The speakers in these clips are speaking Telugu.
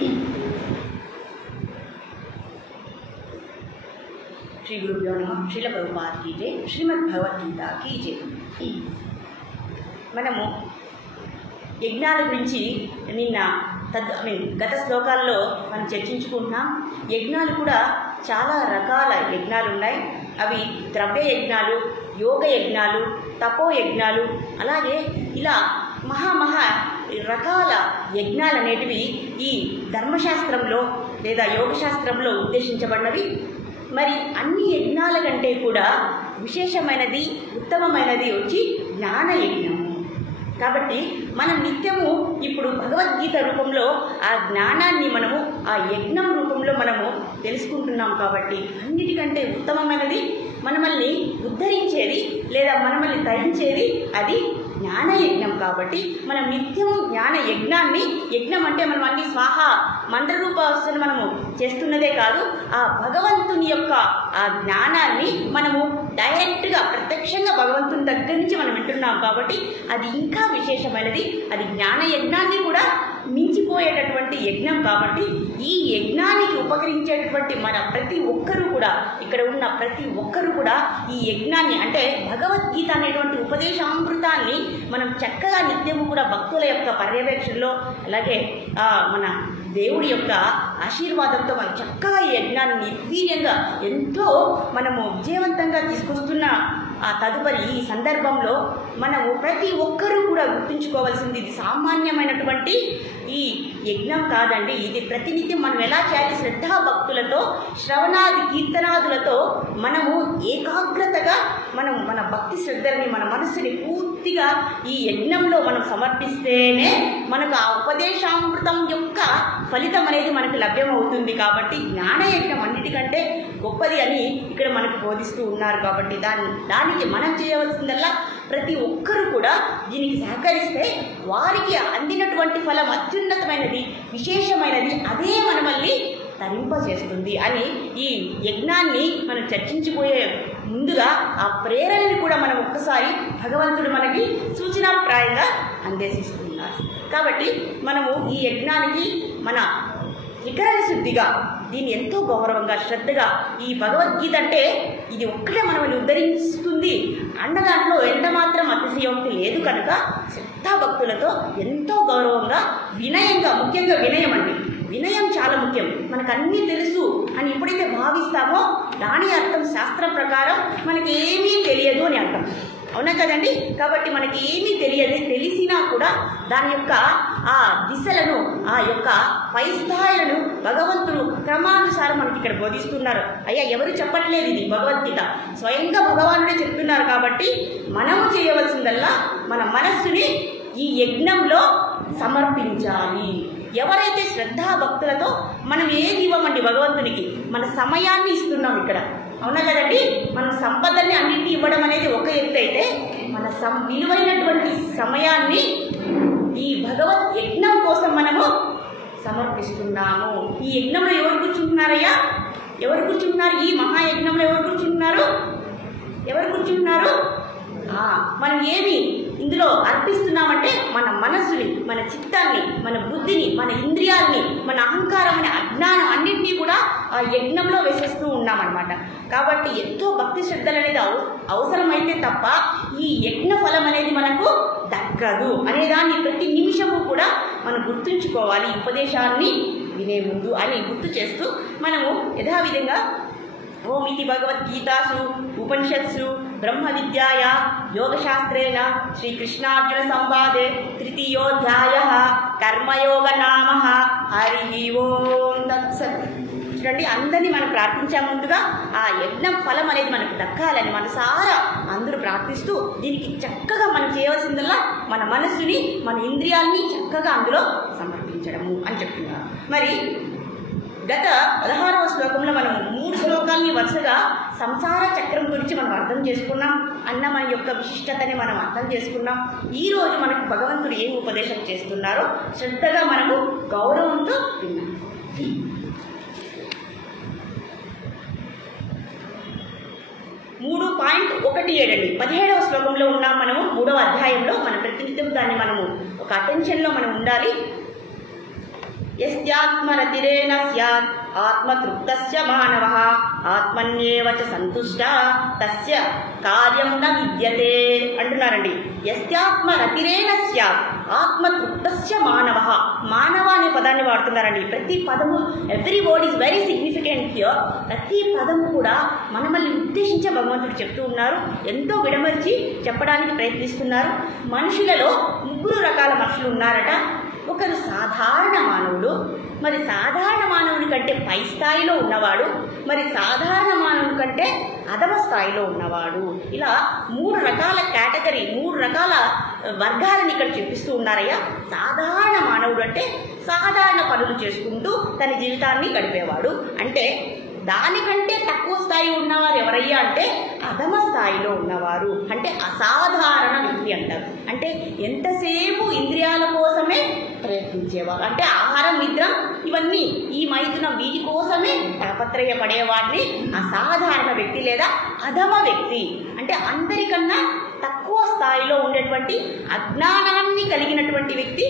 శ్రీ గురుభ్యో నమః. శ్రీల ప్రభుపాద కీ జై. శ్రీమద్ భగవద్గీత కీ జై. మనము యజ్ఞాల గురించి నిన్న గత శ్లోకాల్లో మనం చర్చించుకుంటున్నాం. యజ్ఞాలు కూడా చాలా రకాల యజ్ఞాలు ఉన్నాయి. అవి ద్రవ్య యజ్ఞాలు, యోగ యజ్ఞాలు, తపో యజ్ఞాలు, అలాగే ఇలా మహా రకాల యజ్ఞాలు అనేటివి ఈ ధర్మశాస్త్రంలో లేదా యోగశాస్త్రంలో ఉద్దేశించబడినవి. మరి అన్ని యజ్ఞాల కంటే కూడా విశేషమైనది, ఉత్తమమైనది వచ్చి జ్ఞాన యజ్ఞము. కాబట్టి మనం నిత్యము ఇప్పుడు భగవద్గీత రూపంలో ఆ జ్ఞానాన్ని మనము ఆ యజ్ఞం రూపంలో మనము తెలుసుకుంటున్నాం. కాబట్టి అన్నిటికంటే ఉత్తమమైనది, మనల్ని ఉద్ధరించేది లేదా మనల్ని తరించేది అది జ్ఞానయజ్ఞం. కాబట్టి మనం నిత్యము జ్ఞాన యజ్ఞాన్ని, యజ్ఞం అంటే మనం అన్ని స్వాహ మంత్రరూపాసన మనము చేస్తున్నదే కాదు, ఆ భగవంతుని యొక్క ఆ జ్ఞానాన్ని మనము డైరెక్ట్గా ప్రత్యక్షంగా భగవంతుని దగ్గర నుంచి మనం వింటున్నాం. కాబట్టి అది ఇంకా విశేషమైనది. అది జ్ఞాన యజ్ఞాన్ని కూడా మించిపోయేటటువంటి యజ్ఞం. కాబట్టి ఈ యజ్ఞానికి ఉపకరించేటటువంటి మన ప్రతి ఒక్కరూ కూడా, ఇక్కడ ఉన్న ప్రతి ఒక్కరూ కూడా ఈ యజ్ఞాన్ని అంటే భగవద్గీత అనేటువంటి ఉపదేశామృతాన్ని మనం చక్కగా నిత్యము కూడా భక్తుల యొక్క పర్యవేక్షణలో, అలాగే మన దేవుడి యొక్క ఆశీర్వాదంతో మనం చక్కగా ఈ యజ్ఞాన్ని నిర్వీర్యంగా ఎంతో మనము విజయవంతంగా తీసుకొస్తున్న ఆ తదుపరి ఈ సందర్భంలో మనము ప్రతి ఒక్కరూ కూడా గుర్తుంచుకోవాల్సింది, ఇది సామాన్యమైనటువంటి ఈ యజ్ఞం కాదండి. ఇది ప్రతినిత్యం మనం ఎలా చేయాలి? శ్రద్ధాభక్తులతో, శ్రవణాది కీర్తనాదులతో మనము ఏకాగ్రతగా మనం మన భక్తి శ్రద్ధని, మన మనస్సుని పూర్తిగా ఈ యజ్ఞంలో మనం సమర్పిస్తేనే మనకు ఆ ఉపదేశామృతం యొక్క ఫలితం అనేది మనకు లభ్యమవుతుంది. కాబట్టి జ్ఞానయజ్ఞం అన్నిటికంటే గొప్పది అని ఇక్కడ మనకు బోధిస్తూ ఉన్నారు. కాబట్టి దానికి మనం చేయవలసిందల్లా ప్రతి ఒక్కరూ కూడా దీనికి సహకరిస్తే వారికి అందినటువంటి ఫలం అత్యున్నతమైనది, విశేషమైనది, అదే మనల్ని తరింపజేస్తుంది అని ఈ యజ్ఞాన్ని మనం చర్చించిపోయే ముందుగా ఆ ప్రేరణని కూడా మనం ఒక్కసారి భగవంతుడు మనకి సూచనాప్రాయంగా అందేశిస్తున్నారు. కాబట్టి మనము ఈ యజ్ఞానికి మన త్రికరణ శుద్ధిగా దీన్ని ఎంతో గౌరవంగా, శ్రద్ధగా, ఈ భగవద్గీత అంటే ఇది ఒక్కటే మనల్ని ఉద్ధరిస్తుంది అన్న దాంట్లో ఎంత మాత్రం అతిశయోక్తి లేదు. కనుక శ్రద్ధాభక్తులతో ఎంతో గౌరవంగా, వినయంగా, ముఖ్యంగా వినయం అండి, వినయం చాలా ముఖ్యం. మనకు అన్నీ తెలుసు అని ఎప్పుడైతే భావిస్తామో దాని అర్థం శాస్త్రం ప్రకారం మనకి ఏమీ తెలియదు అని అర్థం. అవునా కదండి? కాబట్టి మనకి ఏమీ తెలియదు, తెలిసినా కూడా దాని యొక్క ఆ దిశలను, ఆ యొక్క పై స్థాయిలను భగవంతుడు క్రమానుసారం మనకి ఇక్కడ బోధిస్తున్నారు. అయ్యా ఎవరు చెప్పట్లేదు, ఇది భగవద్గీత స్వయంగా భగవానుడే చెప్తున్నారు. కాబట్టి మనము చేయవలసిందల్లా మన మనస్సుని ఈ యజ్ఞంలో సమర్పించాలి. ఎవరైతే శ్రద్ధాభక్తులతో మనం ఏది ఇవ్వమండి భగవంతునికి, మన సమయాన్ని ఇస్తున్నాం ఇక్కడ. అవునా కదండి? మనం సంపదని అన్నింటినీ ఇవ్వడం అనేది ఒక ఎత్తు అయితే, మన విలువైనటువంటి సమయాన్ని ఈ భగవత్ యజ్ఞం కోసం మనము సమర్పిస్తున్నాము. ఈ యజ్ఞంలో ఎవరు కూర్చుంటున్నారయ్యా? ఎవరు కూర్చుంటున్నారు? ఈ మహాయజ్ఞంలో ఎవరు కూర్చుంటున్నారు? ఎవరు కూర్చుంటున్నారు? మనం ఏమి ఇందులో అర్పిస్తున్నామంటే మన మనస్సుని, మన చిత్తాన్ని, మన బుద్ధిని, మన ఇంద్రియాలని, మన అహంకారం అనే అజ్ఞానం అన్నింటినీ కూడా ఆ యజ్ఞంలో వేసేస్తూ ఉన్నామన్నమాట. కాబట్టి ఎంతో భక్తి శ్రద్ధలు అనేది అవసరమైతే తప్ప ఈ యజ్ఞ ఫలం అనేది మనకు దక్కదు అనేదాన్ని ప్రతి నిమిషము కూడా మనం గుర్తుంచుకోవాలి, ఉపదేశాన్ని వినే ముందు అని గుర్తు చేస్తూ మనము యథావిధంగా ఓం ఇది భగవద్గీతాసు ఉపనిషత్సు బ్రహ్మ విద్యాయ యోగశాస్త్రేణ శ్రీకృష్ణార్జున సంవాదే తృతీయోధ్యాయః కర్మయోగ నామః హరి ఓం తత్సత్. చూడండి, అందరినీ మనం ప్రార్థించే ముందుగా ఆ యజ్ఞం ఫలం అనేది మనకు దక్కాలని మనసారా అందరూ ప్రార్థిస్తూ దీనికి చక్కగా మనం చేయవలసిందల్లా మన మనస్సుని, మన ఇంద్రియాలని చక్కగా అందులో సమర్పించడము అని చెప్తున్నారు. మరి గత 16వ శ్లోకంలో మనం 3 శ్లోకాలని వరుసగా సంసార చక్రం గురించి మనం అర్థం చేసుకున్నాం. అన్నమయ యొక్క విశిష్టతని మనం అర్థం చేసుకున్నాం. ఈరోజు మనకు భగవంతుడు ఏం ఉపదేశం చేస్తున్నారో శ్రద్ధగా మనము గౌరవంతో విన్నాం. 3.17 అండి, 17వ శ్లోకంలో ఉన్నాం మనము. 3వ అధ్యాయంలో మన ప్రతినిత్యం దాన్ని మనము ఒక అటెన్షన్లో మనం ఉండాలి. యస్యాత్మరతిరేణ స్యాత్ ఆత్మతృప్తస్య మానవః ఆత్మన్యేవ చ సంతుష్టః తస్య కార్యం న విద్యతే అంటున్నారండి. యస్యాత్మరతిరేణ స్యాత్ ఆత్మతృప్తస్య మానవః. మానవ అనే పదాన్ని వాడుతున్నారండి. ప్రతి పదము, every word is very significant here. ప్రతి పదము కూడా మనల్ని ఉద్దేశించే భగవంతుడు చెప్తూ ఉన్నారు. ఎంతో విడమర్చి చెప్పడానికి ప్రయత్నిస్తున్నారు. మనుషులలో 3 రకాల మనుషులు ఉన్నారట. ఒకరు సాధారణ మానవుడు, మరి సాధారణ మానవుడి కంటే పై స్థాయిలో ఉన్నవాడు, మరి సాధారణ మానవుడి కంటే అధమ స్థాయిలో ఉన్నవాడు. ఇలా 3 రకాల కేటగిరీ, 3 రకాల వర్గాలను ఇక్కడ చూపిస్తూ ఉన్నారయ్యా. సాధారణ మానవుడు అంటే సాధారణ పనులు చేసుకుంటూ తన జీవితాన్ని గడిపేవాడు. అంటే దానికంటే తక్కువ స్థాయి ఉన్నవారు ఎవరయ్యా అంటే అధమ స్థాయిలో ఉన్నవారు, అంటే అసాధారణ వ్యక్తి అంటారు. అంటే ఎంతసేపు ఇంద్రియాల కోసమే ప్రయత్నించేవారు, అంటే ఆహారం, నిద్ర, ఇవన్నీ ఈ మైథునం, వీటి కోసమే తాపత్రయపడేవాడిని అసాధారణ వ్యక్తి లేదా అధమ వ్యక్తి. అంటే అందరికన్నా తక్కువ స్థాయిలో ఉండేటువంటి అజ్ఞానాన్ని కలిగినటువంటి వ్యక్తి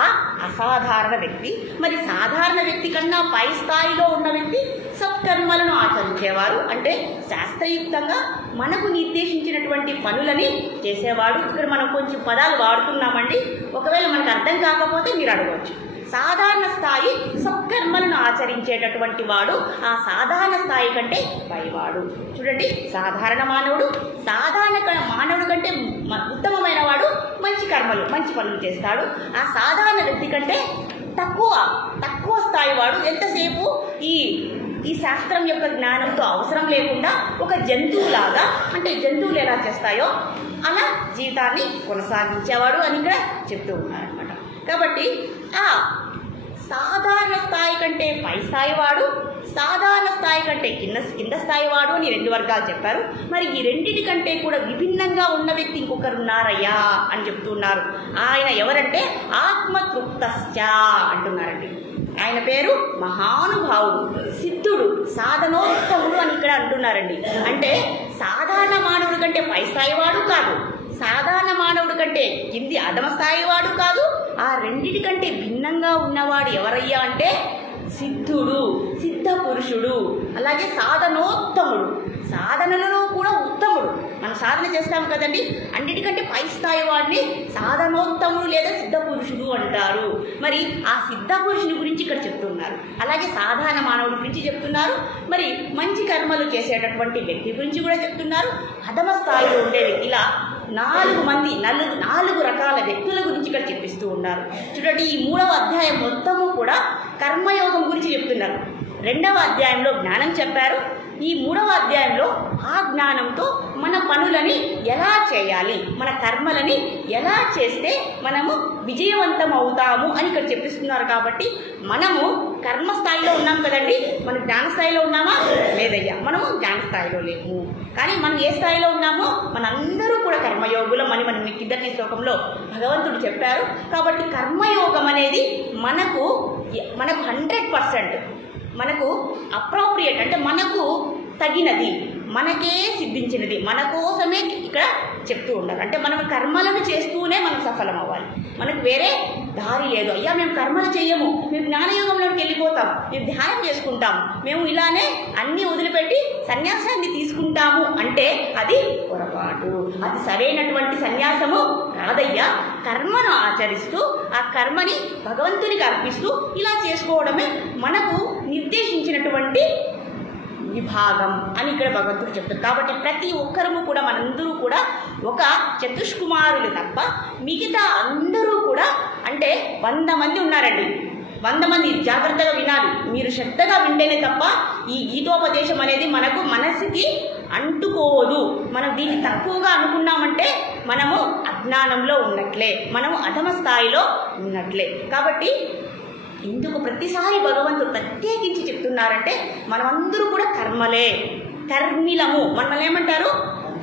ఆ అసాధారణ వ్యక్తి. మరి సాధారణ వ్యక్తి కన్నా పై స్థాయిలో ఉన్న వ్యక్తి సత్కర్మలను ఆచరించేవారు, అంటే శాస్త్రయుక్తంగా మనకు నిర్దేశించినటువంటి పనులని చేసేవాడు. ఇక్కడ మనం కొంచెం పదాలు వాడుతున్నామండి, ఒకవేళ మనకు అర్థం కాకపోతే మీరు అడగవచ్చు. సాధారణ స్థాయి సత్కర్మలను ఆచరించేటటువంటి వాడు ఆ సాధారణ స్థాయి కంటే పైవాడు. చూడండి, సాధారణ మానవుడు సాధారణ మానవుడు కంటే ఉత్తమమైన వాడు మంచి కర్మలు, మంచి పనులు చేస్తాడు. ఆ సాధారణ వ్యక్తి కంటే తక్కువ స్థాయి వాడు ఎంతసేపు ఈ శాస్త్రం యొక్క జ్ఞానంతో అవసరం లేకుండా ఒక జంతువులాగా, అంటే జంతువులు ఎలా చేస్తాయో అలా జీవితాన్ని కొనసాగించేవాడు అని ఇక్కడ చెప్తూ ఉన్నారనమాట. కాబట్టి ఆ సాధారణ స్థాయి కంటే పై స్థాయి వాడు, సాధారణ స్థాయి కంటే కింద స్థాయి వాడు అని 2 వర్గాలు చెప్పారు. మరి ఈ రెండింటి కంటే కూడా విభిన్నంగా ఉన్న వ్యక్తి ఇంకొకరు ఉన్నారయ్యా అని చెప్తున్నారు. ఆయన ఎవరంటే ఆత్మతృప్తశ్చ అంటున్నారండి. ఆయన పేరు మహానుభావుడు, సిద్ధుడు, సాధనోత్తముడు అని ఇక్కడ అంటున్నారండి. అంటే సాధారణ మానవుడి కంటే పై స్థాయి వాడు కాదు, సాధారణ మానవుడి కంటే కింది అధమ స్థాయి వాడు కాదు. ఆ రెండిటి కంటే భిన్నంగా ఉన్నవాడు ఎవరయ్యా అంటే సిద్ధుడు, సిద్ధ పురుషుడు, అలాగే సాధనోత్తముడు, సాధనలలో కూడా ఉత్తముడు. మనం సాధన చేస్తాం కదండి, అన్నిటికంటే పై స్థాయి వాడిని సాధనోత్తముడు లేదా సిద్ధ పురుషుడు అంటారు. మరి ఆ సిద్ధ పురుషుని గురించి ఇక్కడ చెప్తున్నారు. అలాగే సాధారణ మానవుడి గురించి చెప్తున్నారు. మరి మంచి కర్మలు చేసేటటువంటి వ్యక్తి గురించి కూడా చెప్తున్నారు. అధమ స్థాయిలో ఉండే వ్యక్తి, ఇలా 4 రకాల వ్యక్తుల గురించి ఇక్కడ చెప్పిస్తూ ఉన్నారు. చూడండి, ఈ 3వ అధ్యాయం మొత్తము కూడా కర్మయోగం గురించి చెప్తున్నారు. 2వ అధ్యాయంలో జ్ఞానం చెప్పారు. ఈ 3వ అధ్యాయంలో ఆ జ్ఞానంతో మన పనులని ఎలా చేయాలి, మన కర్మలని ఎలా చేస్తే మనము విజయవంతం అవుతాము అని ఇక్కడ చెప్పిస్తున్నారు. కాబట్టి మనము కర్మ స్థాయిలో ఉన్నాం కదండి, మనం జ్ఞాన స్థాయిలో ఉన్నామా? లేదయ్యా, మనము జ్ఞాన స్థాయిలో లేము. కానీ మనం ఏ స్థాయిలో ఉన్నామో మనందరూ కూడా కర్మయోగులం అని మనం కిందటి శ్లోకంలో భగవంతుడు చెప్పారు. కాబట్టి కర్మయోగం అనేది మనకు 100% మనకు అప్రోప్రియేట్, అంటే మనకు తగినది, మనకే సిద్ధించినది, మన కోసమే ఇక్కడ చెప్తూ ఉన్నారు. అంటే మనం కర్మలను చేస్తూనే మనం సఫలం అవ్వాలి, మనకు వేరే దారి లేదు. అయ్యా మేము కర్మలు చెయ్యము, మేము జ్ఞానయోగంలోకి వెళ్ళిపోతాం, మేము ధ్యానం చేసుకుంటాం, మేము ఇలానే అన్నీ వదిలిపెట్టి సన్యాసాన్ని తీసుకుంటాము అంటే అది పొరపాటు, అది సరైనటువంటి సన్యాసము కాదయ్యా. కర్మను ఆచరిస్తూ ఆ కర్మని భగవంతునికి అర్పిస్తూ ఇలా చేసుకోవడమే మనకు నిర్దేశించినటువంటి విభాగం అని ఇక్కడ భగవంతుడు చెప్తారు. కాబట్టి ప్రతి ఒక్కరము కూడా, మనందరూ కూడా ఒక చతుష్కుమారులు తప్ప మిగతా అందరూ కూడా, అంటే 100 మంది ఉన్నారండి, 100 మంది జాగ్రత్తగా వినాలి. మీరు శ్రద్ధగా వింటేనే తప్ప ఈ గీతోపదేశం అనేది మనకు మనసుకి అంటుకోదు. మనం దీన్ని తక్కువగా అనుకున్నామంటే మనము అజ్ఞానంలో ఉన్నట్లే, మనము అధమ స్థాయిలో ఉన్నట్లే. కాబట్టి ఇందుకు ప్రతిసారి భగవంతుడు ప్రత్యేకించి చెప్తున్నారంటే మనమందరూ కూడా కర్మలే, కర్మిలము. మనల్ని ఏమంటారు?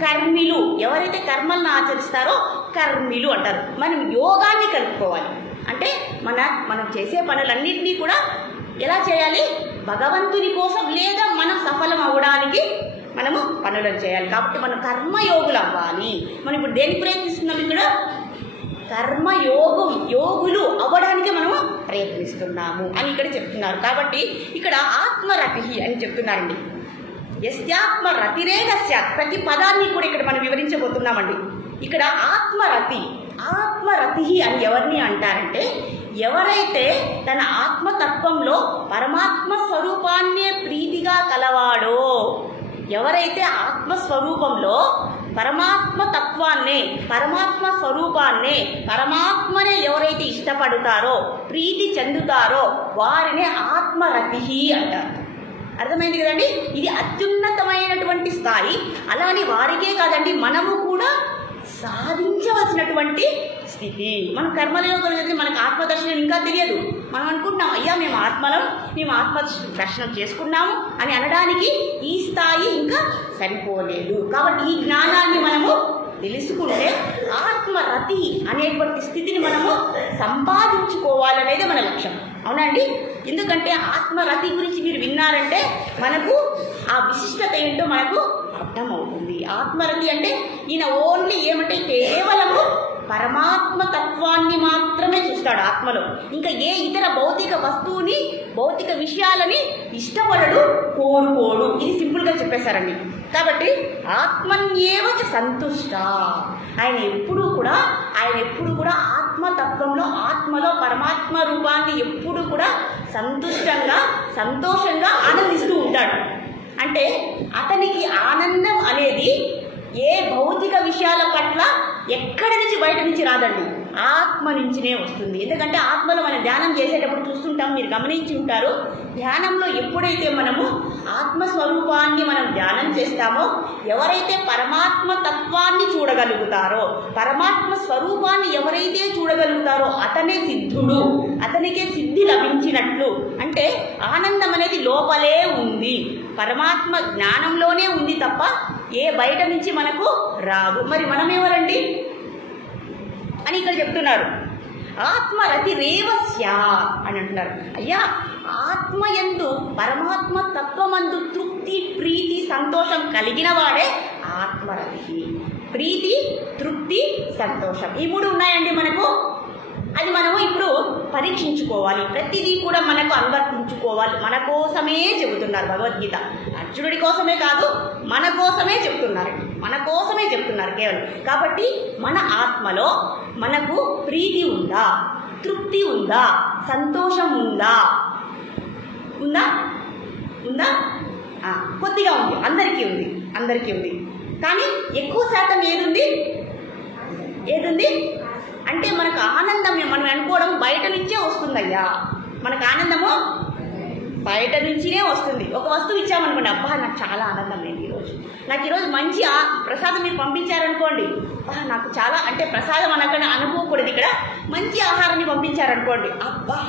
కర్మిలు. ఎవరైతే కర్మలను ఆచరిస్తారో కర్మిలు అంటారు. మనం యోగాన్ని కలుపుకోవాలి. అంటే మనం చేసే పనులన్నింటినీ కూడా ఎలా చేయాలి? భగవంతుని కోసం లేదా మనం సఫలం అవ్వడానికి మనము పనులను చేయాలి. కాబట్టి మనం కర్మయోగులు అవ్వాలి. మనం ఇప్పుడు దేనికి ప్రయత్నిస్తున్నాం? ఇక్కడ యోగులు అవ్వడానికి మనము ప్రయత్నిస్తున్నాము అని ఇక్కడ చెప్తున్నారు. కాబట్టి ఇక్కడ ఆత్మరతి అని చెప్తున్నారండి. యస్యాత్మరతిరేన స్యాత్, ప్రతి పదాన్ని కూడా ఇక్కడ మనం వివరించబోతున్నామండి. ఇక్కడ ఆత్మరతి అని ఎవరిని అంటారంటే, ఎవరైతే తన ఆత్మతత్వంలో పరమాత్మ స్వరూపాన్నే ప్రీతిగా కలవాడో, ఎవరైతే ఆత్మస్వరూపంలో పరమాత్మ తత్వాన్నే, పరమాత్మ స్వరూపాన్నే, పరమాత్మనే ఎవరైతే ఇష్టపడతారో, ప్రీతి చెందుతారో వారినే ఆత్మరతి అంటారు. అర్థమైంది కదండి. ఇది అత్యున్నతమైనటువంటి స్థాయి. అలానే వారికే కాదండి, మనము కూడా సాధించవలసినటువంటి స్థితి. మనం కర్మయోగంలో అయితే మనకు ఆత్మదర్శనం ఇంకా తెలియదు. మనం అనుకుంటున్నాం, అయ్యా మేము ఆత్మ దర్శనం చేసుకున్నాము అని అనడానికి ఈ స్థాయి ఇంకా సరిపోలేదు. కాబట్టి ఈ జ్ఞానాన్ని మనము తెలుసుకుంటే ఆత్మరతి అనేటువంటి స్థితిని మనము సంపాదించుకోవాలనేది మన లక్ష్యం. అవునండి. ఎందుకంటే ఆత్మరతి గురించి మీరు విన్నారంటే మనకు ఆ విశిష్టత ఏంటో మనకు అర్థమవుతుంది. ఆత్మరతి అంటే ఈయన ఓన్లీ ఏమంటే కేవలము పరమాత్మ తత్వాన్ని మాత్రమే చూస్తాడు ఆత్మలో. ఇంకా ఏ ఇతర భౌతిక వస్తువుని, భౌతిక విషయాలని ఇష్టపడడు, కోరుకోడు. ఇది సింపుల్గా చెప్పేశారండి. కాబట్టి ఆత్మన్యేవ సంతుష్ట, ఆయన ఎప్పుడు కూడా ఆత్మతత్వంలో, ఆత్మలో పరమాత్మ రూపాన్ని ఎప్పుడు కూడా సంతోషంగా ఆనందిస్తూ ఉంటాడు. అంటే అతనికి ఆనందం అనేది ఏ భౌతిక విషయాల పట్ల ఎక్కడి నుంచి బయట నుంచి రాదండి, ఆత్మ నుంచినే వస్తుంది. ఎందుకంటే ఆత్మలో మనం ధ్యానం చేసేటప్పుడు చూస్తుంటాం, మీరు గమనించి ఉంటారు. ధ్యానంలో ఎప్పుడైతే మనము ఆత్మస్వరూపాన్ని మనం ధ్యానం చేస్తామో, ఎవరైతే పరమాత్మ తత్వాన్ని చూడగలుగుతారో, పరమాత్మ స్వరూపాన్ని ఎవరైతే చూడగలుగుతారో అతనే సిద్ధుడు, అతనికే సిద్ధి లభించినట్లు. అంటే ఆనందం అనేది లోపలే ఉంది, పరమాత్మ జ్ఞానంలోనే ఉంది తప్ప ఏ బయట నుంచి మనకు రాదు. మరి మనం ఎవరండి అని ఇక్కడ చెప్తున్నారు. ఆత్మరతి రేవస్య అని అంటున్నారు. అయ్యా, ఆత్మయందు పరమాత్మ తత్వమందు తృప్తి, ప్రీతి, సంతోషం కలిగిన వాడే ఆత్మరతి. ప్రీతి, తృప్తి, సంతోషం, ఈ మూడు ఉన్నాయండి మనకు. అది మనము ఇప్పుడు పరీక్షించుకోవాలి. ప్రతిదీ కూడా మనకు అనువర్తించుకోవాలి. మన కోసమే చెబుతున్నారు భగవద్గీత. అర్జునుడి కోసమే కాదు, మన కోసమే చెప్తున్నారు కేవలం. కాబట్టి మన ఆత్మలో మనకు ప్రీతి ఉందా, తృప్తి ఉందా, సంతోషం ఉందా? కొద్దిగా ఉంది, అందరికీ ఉంది. కానీ ఎక్కువ శాతం ఏదుంది అంటే మనకు ఆనందం మనం అనుకోవడం బయట నుంచే వస్తుందయ్యా. మనకు ఆనందము బయట నుంచినే వస్తుంది. ఒక వస్తువు ఇచ్చామనుకోండి, అబ్బా నాకు చాలా ఆనందం లేదు ఈరోజు, నాకు ఈరోజు మంచి ప్రసాదం మీరు పంపించారనుకోండి, అబ్బా నాకు చాలా, అంటే ప్రసాదం అనకుండా అనుకోకూడదు, ఇక్కడ మంచి ఆహారాన్ని పంపించారనుకోండి, అబ్బా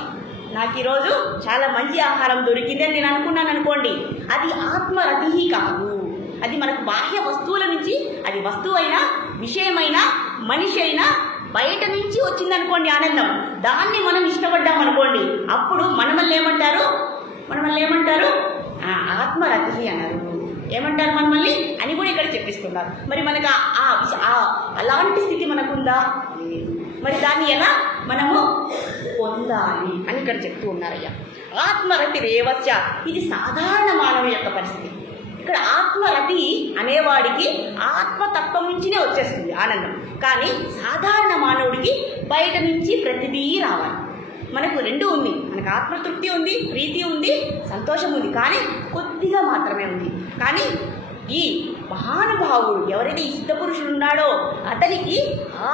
నాకు ఈరోజు చాలా మంచి ఆహారం దొరికింది అని నేను అనుకున్నాను అనుకోండి, అది ఆత్మరతి కాదు. అది మనకు బాహ్య వస్తువుల నుంచి, అది వస్తువైనా, విషయమైనా, మనిషి అయినా బయట నుంచి వచ్చిందనుకోండి ఆనందం, దాన్ని మనం ఇష్టపడ్డాం అనుకోండి, అప్పుడు మనల్ని ఏమంటారు? ఆత్మరతి అన్నారు. ఏమంటారు మనల్ని అని కూడా ఇక్కడ చెప్పిస్తున్నారు. మరి మనకు అలాంటి స్థితి మనకుందా? లేదు. మరి దాన్ని ఎలా మనము పొందాలి అని ఇక్కడ చెప్తూ ఉన్నారయ్యా. ఆత్మరతి రేవస్య, ఇది సాధారణ మానవుని యొక్క పరిస్థితి. ఇక్కడ ఆత్మరతి అనేవాడికి ఆత్మతత్వం నుంచినే వచ్చేస్తుంది ఆనందం. కానీ సాధారణ మానవుడికి బయట నుంచి ప్రతిదీ రావాలి. మనకు రెండు ఉంది, మనకు ఆత్మతృప్తి ఉంది, ప్రీతి ఉంది, సంతోషం ఉంది, కానీ కొద్దిగా మాత్రమే ఉంది. కానీ ఈ మహానుభావుడు ఎవరైతే ఈ సిద్ధపురుషుడు ఉన్నాడో అతనికి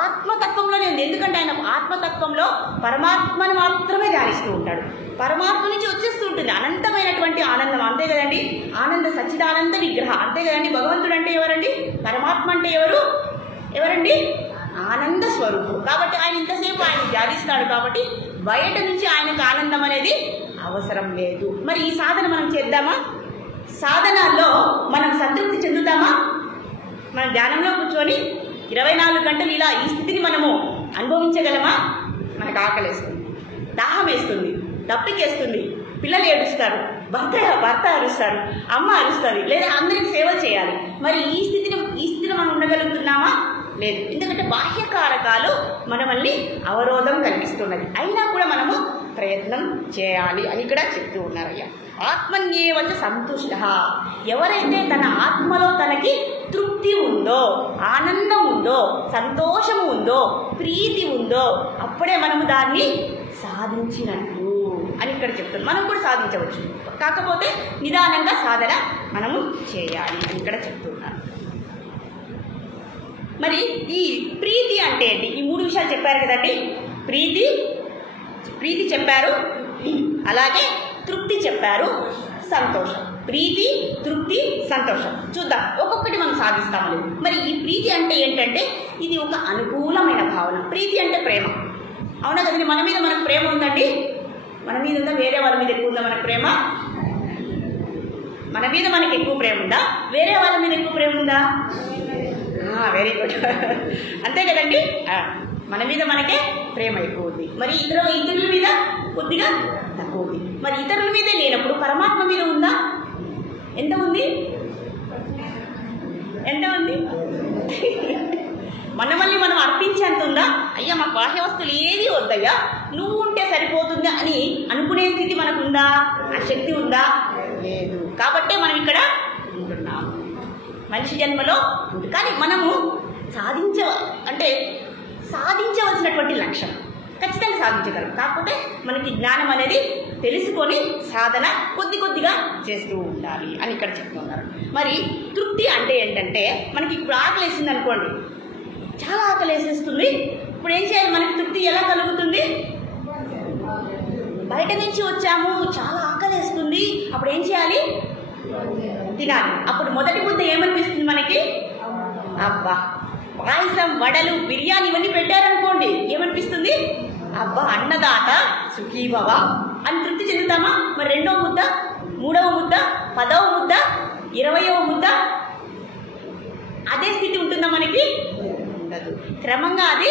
ఆత్మతత్వంలోనే ఉంది. ఎందుకంటే ఆయన ఆత్మతత్వంలో పరమాత్మను మాత్రమే ధ్యానిస్తూ ఉంటాడు. పరమాత్మ నుంచి వచ్చేస్తూ ఉంటుంది అనంతమైనటువంటి ఆనందం. అంతే కదండి, ఆనంద సచ్చిదానంద విగ్రహ. అంతే కదండి. భగవంతుడు అంటే ఎవరండి? పరమాత్మ అంటే ఎవరండి? ఆనంద స్వరూపుడు. కాబట్టి ఆయన ఇంతసేపు ఆయన ధ్యానిస్తాడు. కాబట్టి బయట నుంచి ఆయనకు ఆనందం అనేది అవసరం లేదు. మరి ఈ సాధన మనం చేద్దామా? సాధనలో మనం సంతృప్తి చెందుతామా? మన ధ్యానంలో కూర్చొని 24 గంటలు ఇలా ఈ స్థితిని మనము అనుభవించగలమా? మనకు ఆకలేస్తుంది, దాహం వేస్తుంది, దప్పికేస్తుంది, పిల్లలు ఏడుస్తారు, భర్త అరుస్తారు, అమ్మ అరుస్తుంది, లేదా అందరికి సేవ చేయాలి. మరి ఈ స్థితిలో మనం ఉండగలుగుతున్నామా? లేదు. ఎందుకంటే బాహ్యకారకాలు మనల్ని అవరోధం కలిగిస్తున్నది. అయినా కూడా మనము ప్రయత్నం చేయాలి అని ఇక్కడ చెప్తూ ఉన్నారయ్యా. ఆత్మన్యేవచ సంతుష్ట, ఎవరైతే తన ఆత్మలో తనకి తృప్తి ఉందో, ఆనందం ఉందో, సంతోషం ఉందో, ప్రీతి ఉందో, అప్పుడే మనము దాన్ని సాధించినట్లు అని ఇక్కడ చెప్తున్నాం. మనం కూడా సాధించవచ్చు, కాకపోతే నిదానంగా సాధన మనము చేయాలి అని ఇక్కడ చెప్తున్నారు. మరి ఈ ప్రీతి అంటే ఏంటి? ఈ 3 విషయాలు చెప్పారు కదండి. ప్రీతి చెప్పారు, అలాగే తృప్తి చెప్పారు, సంతోషం. ప్రీతి, తృప్తి, సంతోషం. చూద్దాం, ఒక్కొక్కటి మనం సాధిస్తాము. మరి ఈ ప్రీతి అంటే ఏంటంటే ఇది ఒక అనుకూలమైన భావన. ప్రీతి అంటే ప్రేమ, అవునా కదండి? మన మీద మనకు ప్రేమ ఉందండి. మన మీద ఉందా? వేరే వాళ్ళ మీద ఎక్కువ ఉందా మనకు ప్రేమ? మన మీద మనకి ఎక్కువ ప్రేమ ఉందా? వేరే వాళ్ళ మీద ఎక్కువ ప్రేమ ఉందా? వెరీ గుడ్, అంతే కదండి. మన మీద మనకే ప్రేమ ఎక్కువ ఉంది. మరి ఇతరుల మీద కొద్దిగా తక్కువ ఉంది. మరి ఇతరుల మీదే లేనప్పుడు పరమాత్మ మీద ఉందా? ఎంత ఉంది? మనమల్ని మనం అర్పించేంత ఉందా? అయ్యా మాకు బాహ్య వస్తువులు ఏది వద్దయ్యా, నువ్వు ఉంటే సరిపోతుందా అని అనుకునే స్థితి మనకుందా? ఆ శక్తి ఉందా? లేదు. కాబట్టే మనం ఇక్కడ ఉంటున్నాం మనిషి జన్మలో. కానీ మనము సాధించవలసినటువంటి లక్ష్యం ఖచ్చితంగా సాధించగలం. కాకపోతే మనకి జ్ఞానం అనేది తెలుసుకొని సాధన కొద్దిగా చేస్తూ ఉండాలి అని ఇక్కడ చెప్తున్నారు. మరి తృప్తి అంటే ఏంటంటే, మనకి ఇప్పుడు ఆకలి వేసింది అనుకోండి, చాలా ఆకలి వేసేస్తుంది. ఇప్పుడు ఏం చేయాలి? మనకి తృప్తి ఎలా కలుగుతుంది? బయట నుంచి వచ్చాము, చాలా ఆకలి వేస్తుంది, అప్పుడు ఏం చేయాలి? తినాలి. అప్పుడు మొదటి ముద్ద ఏమనిపిస్తుంది మనకి? అబ్బా, పాయసం, వడలు, బిర్యానీ ఇవన్నీ పెట్టారనుకోండి, ఏమనిపిస్తుంది? అబ్బా, అన్నదాత సుఖీభవ అని తృప్తి చెందుతామా? మరి 2వ ముద్ద, 3వ ముద్ద, 10వ ముద్ద, 20వ ముద్ద అదే స్థితి ఉంటుందా మనకి? ఉండదు. క్రమంగా అది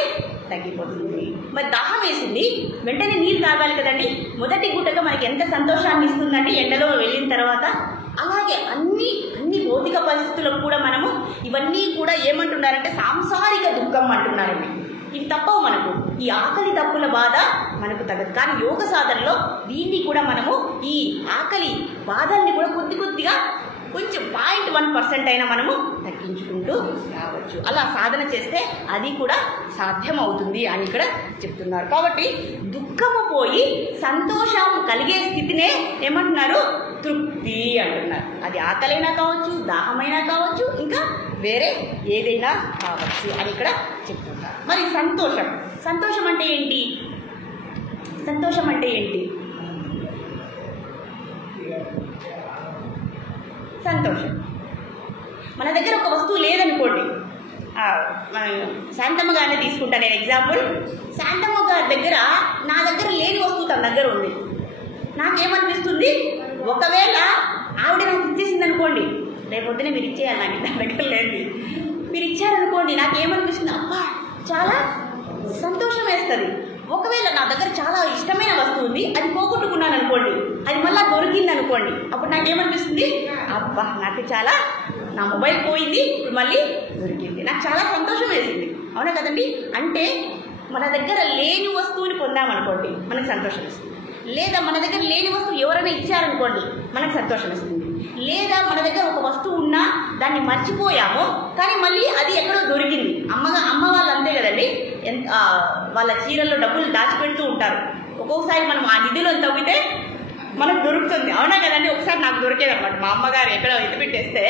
తగ్గిపోతుంది. మరి దాహం వేసింది, వెంటనే నీళ్ళు తాగాలి కదండి. మొదటి గుట్టగా మనకి ఎంత సంతోషాన్ని ఇస్తుందండి ఎండలో వెళ్ళిన తర్వాత. అలాగే అన్ని భౌతిక పరిస్థితులకు కూడా మనము ఇవన్నీ కూడా ఏమంటున్నారంటే సాంసారిక దుఃఖం అంటున్నారండి. ఇవి తప్పవు మనకు. ఈ ఆకలి తప్పుల బాధ మనకు తగ్గదు. కానీ యోగ సాధనలో దీన్ని కూడా మనము ఈ ఆకలి బాధల్ని కూడా కొద్దిగా కొంచెం 0.1% అయినా మనము తగ్గించుకుంటూ రావచ్చు. అలా సాధన చేస్తే అది కూడా సాధ్యం అవుతుంది అని ఇక్కడ చెప్తున్నారు. కాబట్టి దుఃఖము పోయి సంతోషం కలిగే స్థితినే ఏమంటున్నారు? తృప్తి అంటున్నారు. అది ఆకలైనా కావచ్చు, దాహమైనా కావచ్చు, ఇంకా వేరే ఏదైనా కావచ్చు అని ఇక్కడ చెప్తున్నారు. మరి సంతోషం అంటే ఏంటి? సంతోషం మన దగ్గర ఒక వస్తువు లేదనుకోండి, శాంతమ్మ గారిని తీసుకుంటా నేను ఎగ్జాంపుల్. శాంతమ్మ గారి దగ్గర నా దగ్గర లేని వస్తువు తన దగ్గర ఉంది. నాకేమనిపిస్తుంది? ఒకవేళ ఆవిడ నాకు ఇచ్చేసింది అనుకోండి, రేపొద్దునే మీరు ఇచ్చేయాలి, నాకు నా దగ్గర లేదు, మీరు ఇచ్చారనుకోండి, నాకేమనిపిస్తుంది? అబ్బా, చాలా సంతోషం వేస్తుంది. ఒకవేళ నా దగ్గర చాలా ఇష్టమైన వస్తువు ఉంది, అది పోగొట్టుకున్నాను అనుకోండి, అది మళ్ళీ దొరికింది అనుకోండి, అప్పుడు నాకేమనిపిస్తుంది? అబ్బా, నాకు చాలా, నా మొబైల్ పోయింది, ఇప్పుడు మళ్ళీ దొరికింది, నాకు చాలా సంతోషం వేసింది. అవునా కదండి? అంటే మన దగ్గర లేని వస్తువుని పొందామనుకోండి, మనకు సంతోషం వేస్తుంది. లేదా మన దగ్గర లేని వస్తువు ఎవరైనా ఇచ్చారనుకోండి, మనకు సంతోషం వేస్తుంది. లేదా మన దగ్గర ఒక వస్తువు ఉన్నా దాన్ని మర్చిపోయాము, కానీ మళ్ళీ అది ఎక్కడో దొరికింది. అమ్మ వాళ్ళు అంతే కదండి, వాళ్ళ చీరల్లో డబ్బులు దాచిపెడుతూ ఉంటారు. ఒక్కొక్కసారి మనం ఆ నిధిలో తవ్వితే మనకు దొరుకుతుంది. అవునా కదండి? ఒకసారి నాకు దొరికేది అనమాట. మా అమ్మగారు ఎక్కడో ఎత్తిపెట్టేస్తే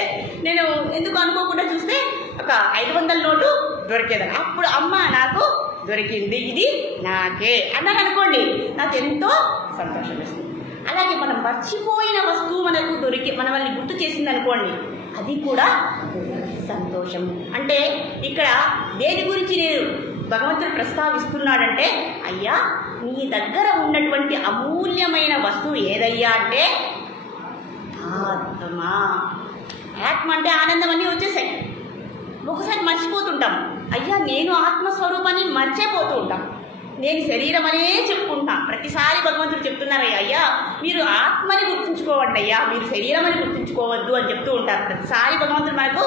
నేను ఎందుకు అనుకోకుండా చూస్తే ఒక 500 నోటు దొరికేదని. అప్పుడు అమ్మ నాకు దొరికింది, ఇది నాకే అన్నాను అనుకోండి, నాకు ఎంతో సంతోషం వేస్తుంది. అలాగే మనం మర్చిపోయిన వస్తువు మనకు మనల్ని గుర్తు చేసింది అనుకోండి, అది కూడా సంతోషం. అంటే ఇక్కడ దేని గురించి నేను భగవంతుడు ప్రస్తావిస్తున్నాడంటే, అయ్యా నీ దగ్గర ఉన్నటువంటి అమూల్యమైన వస్తువు ఏదయ్యా అంటే ఆత్మ అంటే ఆనందం అన్నీ వచ్చేసాయి. ఒకసారి మర్చిపోతుంటాం, అయ్యా నేను ఆత్మస్వరూపాన్ని మర్చిపోతూ ఉంటాం. నేను శరీరం అనే చెప్పుకుంటాను. ప్రతిసారి భగవంతుడు చెప్తున్నారు, అయ్యా మీరు ఆత్మని గుర్తుంచుకోవండి, అయ్యా మీరు శరీరం అని గుర్తుంచుకోవద్దు అని చెప్తూ ఉంటారు. ప్రతిసారి భగవంతుడు మనకు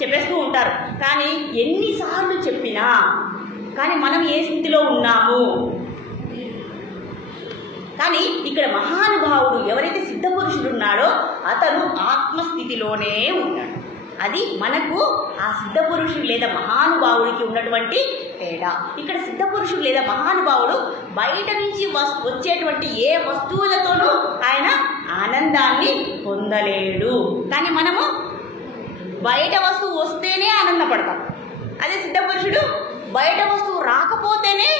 చెప్పేస్తూ ఉంటారు. కానీ ఎన్నిసార్లు చెప్పినా కానీ మనం ఏ స్థితిలో ఉన్నాము? కానీ ఇక్కడ మహానుభావుడు ఎవరైతే సిద్ధపురుషుడు ఉన్నాడో అతను ఆత్మస్థితిలోనే ఉన్నాడు. అది మనకు ఆ సిద్ధపురుషుడు లేదా మహానుభావుడికి ఉన్నటువంటి తేడా. ఇక్కడ సిద్ధపురుషుడు లేదా మహానుభావుడు బయట నుంచి వచ్చేటువంటి ఏ వస్తువులతోనూ ఆయన ఆనందాన్ని పొందలేడు. కానీ మనము బయట వస్తువు వస్తేనే ఆనందపడతాం. అదే సిద్ధపురుషుడు బయట వస్తువు రాకపోతేనే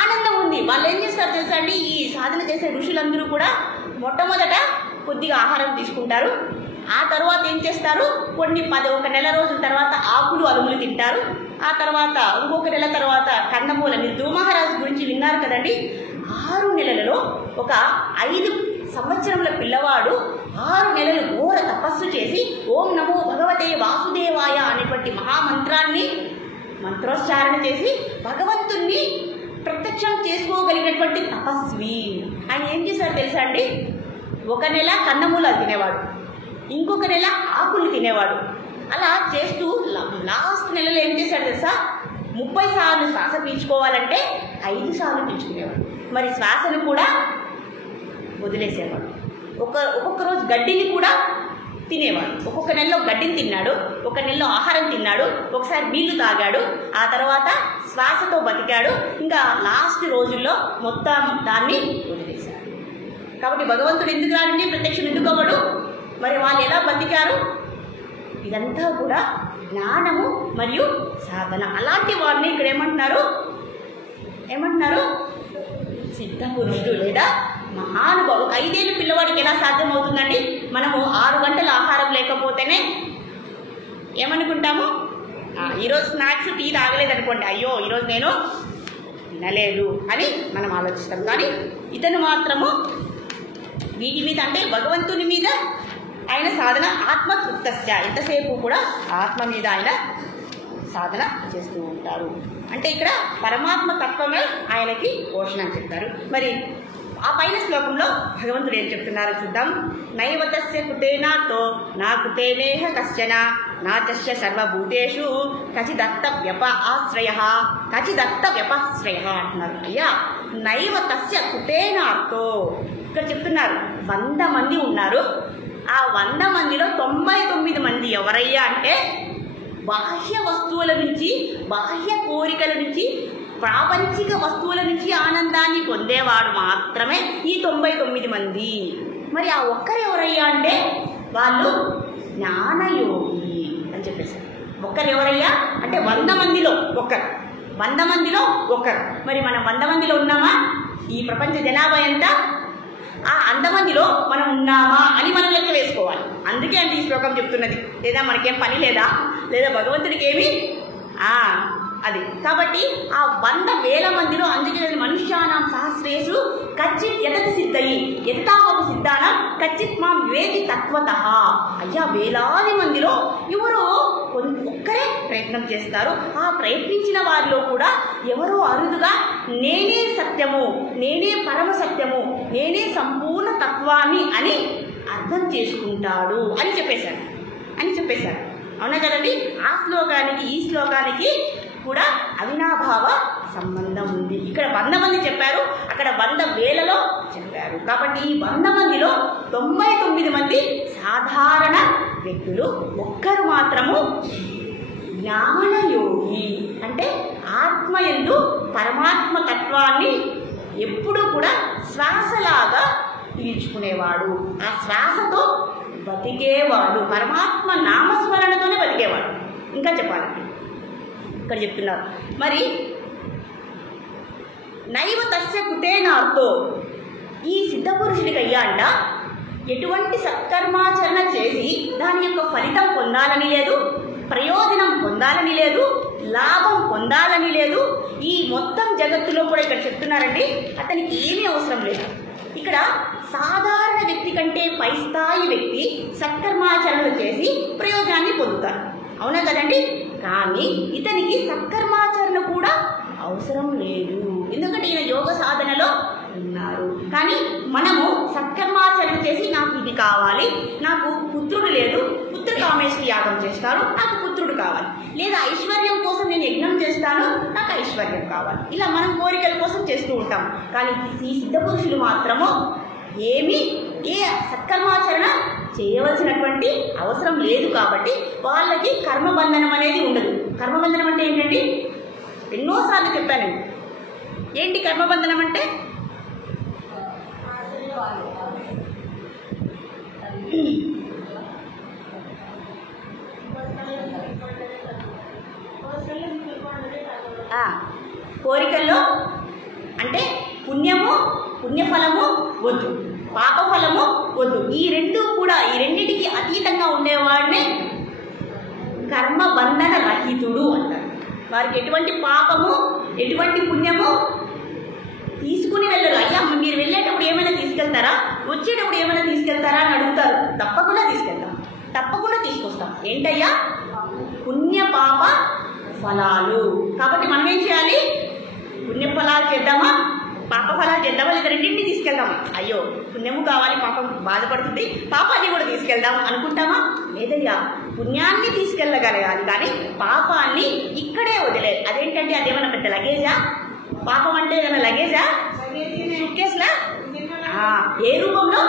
ఆనందం ఉంది. వాళ్ళు ఏం చేస్తారు తెలుసా అండి? ఈ సాధన చేసే ఋషులందరూ కూడా మొట్టమొదట కొద్దిగా ఆహారం తీసుకుంటారు. ఆ తర్వాత ఏం చేస్తారు? ఒక నెల రోజుల తర్వాత ఆకులు అలుములు తింటారు. ఆ తర్వాత ఇంకొక నెల తర్వాత కందమూల. మీరు ధ్రువ మహారాజు గురించి విన్నారు కదండి. 6 నెలలలో ఒక 5 సంవత్సరముల పిల్లవాడు 6 నెలలు ఘోర తపస్సు చేసి ఓం నమో భగవతే వాసుదేవాయ అనేటువంటి మహామంత్రాన్ని మంత్రోచ్చారణ చేసి భగవంతుణ్ణి ప్రత్యక్షం చేసుకోగలిగినటువంటి తపస్వి. ఆయన ఏం చేశారు తెలుసా అండి? ఒక నెల కందమూలాలు తినేవాడు, ఇంకొక నెల ఆకులు తినేవాడు. అలా చేస్తూ లాస్ట్ నెలలో ఏం చేశాడు తెలుసా? 30 సార్లు శ్వాస పీల్చుకోవాలంటే 5 సార్లు పీల్చుకునేవాడు. మరి శ్వాసను కూడా వదిలేసేవాడు. ఒక్కొక్క రోజు గడ్డిని కూడా తినేవాడు. ఒక్కొక్క నెలలో గడ్డిని తిన్నాడు, ఒక నెలలో ఆహారం తిన్నాడు, ఒకసారి నీళ్లు తాగాడు, ఆ తర్వాత శ్వాసతో బతికాడు. ఇంకా లాస్ట్ రోజుల్లో మొత్తం దాన్ని వదిలేశాడు. కాబట్టి భగవంతుడు ఎందుకు రాడండి? ప్రత్యక్షం ఎందుకు అవ్వడు? మరి వాళ్ళు ఎలా బతికారు? ఇదంతా కూడా జ్ఞానము మరియు సాధన. అలాంటి వారిని ఇక్కడ ఏమంటున్నారు? సిద్ధపురుషుడు లేదా మహానుభావుడు. 5 ఏళ్ళ పిల్లవాడికి ఎలా సాధ్యమవుతుందండి? మనము 6 గంటల ఆహారం లేకపోతేనే ఏమనుకుంటాము? ఈరోజు స్నాక్స్ టీ తాగలేదనుకోండి, అయ్యో ఈరోజు నేను తినలేదు అని మనం ఆలోచిస్తాం. కానీ ఇతను మాత్రము వీటి మీద, అంటే భగవంతుని మీద ఆయన సాధన ఆత్మతృప్తస్య, ఎంతసేపు కూడా ఆత్మ మీద ఆయన సాధన చేస్తూ ఉంటారు. అంటే ఇక్కడ పరమాత్మ తత్వమే ఆయనకి పోషణ అని చెప్పారు. మరి ఆ పైన శ్లోకంలో భగవంతుడు ఏం చెప్తున్నారో చూద్దాం. నైవతస్య కుతేనాతో నా కుతేనేహ కశ్చన నాచస్య సర్వభూతేషు కచిదత్త వ్యపాశ్రయ అంటున్నారు. అయ్యా నైవ తస్య కుతేనాతో ఇక్కడ చెప్తున్నారు. 100 మంది ఉన్నారు. ఆ 100 మందిలో 99 మంది ఎవరయ్యా అంటే బాహ్య వస్తువుల నుంచి, బాహ్య కోరికల నుంచి, ప్రాపంచిక వస్తువుల నుంచి ఆనందాన్ని పొందేవాడు మాత్రమే ఈ 99 మంది. మరి ఆ ఒక్కరు ఎవరయ్యా అంటే వాళ్ళు జ్ఞానయోగి అని చెప్పేశారు. ఒక్కరు ఎవరయ్యా అంటే 100 మందిలో ఒకరు. 100 మందిలో ఒకరు. మరి మనం 100 మందిలో ఉన్నామా? ఈ ప్రపంచ జనాభా ఎంత? ఆ 100 మందిలో మనం ఉన్నామా అని మనం లెక్క వేసుకోవాలి. అందుకే అంటే ఈ శ్లోకం చెప్తున్నది. లేదా మనకేం పని లేదా భగవంతుడికి ఏమి అది. కాబట్టి ఆ 100,000 మందిలో, అందుకే మనుష్యానాం సహస్రేషు కచ్చిత్ యతతి సిద్ధయి యతావపు సిద్ధానం కచ్చిత్ మాం వేది తత్వతః. అయ్యా వేలాది మందిలో ఎవరో ఒక్కరే ప్రయత్నం చేస్తారు. ఆ ప్రయత్నించిన వారిలో కూడా ఎవరో అరుదుగా నేనే సత్యము, నేనే పరమ సత్యము, నేనే సంపూర్ణ తత్వాన్ని అని అర్థం చేసుకుంటాడు అని చెప్పేశారు. అవునా కదండి? ఆ శ్లోకానికి ఈ శ్లోకానికి కూడా అవినాభావ సంబంధం ఉంది. ఇక్కడ 100 మంది చెప్పారు, అక్కడ 100,000లో చెప్పారు. కాబట్టి ఈ 100 మందిలో 99 మంది సాధారణ వ్యక్తులు, ఒక్కరు మాత్రము జ్ఞానయోగి. అంటే ఆత్మయందు పరమాత్మ తత్వాన్ని ఎప్పుడూ కూడా శ్వాసలాగా పీల్చుకునేవాడు, ఆ శ్వాసతో బతికేవాడు, పరమాత్మ నామస్మరణతోనే బతికేవాడు. ఇంకా చెప్పాలండి ఇక్కడ చెప్తున్నారు. మరి నైవ తస్య కుతేనార్తో, ఈ సిద్ధపురుషుడికి అయ్యా అంట ఎటువంటి సత్కర్మాచరణ చేసి దాని యొక్క ఫలితం పొందాలని లేదు, ప్రయోజనం పొందాలని లేదు, లాభం పొందాలని లేదు. ఈ మొత్తం జగత్తులో కూడా ఇక్కడ చెప్తున్నారండి అతనికి ఏమీ అవసరం లేదు. ఇక్కడ సాధారణ వ్యక్తి కంటే పై స్థాయి వ్యక్తి సత్కర్మాచరణలు చేసి ప్రయోజనాన్ని పొందుతారు. అవునా కదండి? కానీ ఇతనికి సత్కర్మాచరణ కూడా అవసరం లేదు. ఎందుకంటే ఈయన యోగ సాధనలో ఉన్నారు. కానీ మనము సత్కర్మాచరణ చేసి నాకు ఇది కావాలి, నాకు పుత్రుడు లేదు, పుత్ర కామేశ్వర యాగం చేస్తాను, నాకు పుత్రుడు కావాలి. లేదా ఐశ్వర్యం కోసం నేను యజ్ఞం చేస్తాను, నాకు ఐశ్వర్యం కావాలి. ఇలా మనం కోరికల కోసం చేస్తూ ఉంటాం. కానీ ఈ సిద్ధపురుషులు మాత్రము ఏ సత్కర్మాచరణ చేయవలసినటువంటి అవసరం లేదు. కాబట్టి వాళ్ళకి కర్మబంధనం అనేది ఉండదు. కర్మబంధనం అంటే ఏంటండి? ఎన్నోసార్లు చెప్పాను. ఏంటి కర్మబంధనం అంటే? కోరికల్లో అంటే పుణ్యఫలము వద్దు, పాపఫలము వద్దు. ఈ రెండింటికి అతీతంగా ఉండేవాడినే కర్మబంధన రహితుడు అంటారు. వారికి ఎటువంటి పాపము ఎటువంటి పుణ్యము తీసుకుని వెళ్ళరు. అయ్యా మీరు వెళ్ళేటప్పుడు ఏమైనా తీసుకెళ్తారా, వచ్చేటప్పుడు ఏమైనా తీసుకెళ్తారా అని అడుగుతారు. తప్పకుండా తీసుకెళ్తాం, తప్పకుండా తీసుకొస్తాం. ఏంటయ్యా? పుణ్య పాప ఫలాలు. కాబట్టి మనం ఏం చేయాలి? పుణ్యఫలాలు చేద్దామా, పాప ఫలాలు చేద్దామా, లేదా రెండింటిని తీసుకెళ్దామా? అయ్యో పుణ్యము కావాలి, పాపం బాధపడుతుంది, పాపాన్ని కూడా తీసుకెళ్దాం అనుకుంటామా? లేదయ్యా, పుణ్యాన్ని తీసుకెళ్ళగలగాలి, కానీ పాపాన్ని ఇక్కడే వదిలేదు. అదేంటంటే అదేమన్నా పెద్ద లగేజా? పాపం అంటే ఏదైనా లగేజా? సూట్కేస్లా? ఏ రూపంలో?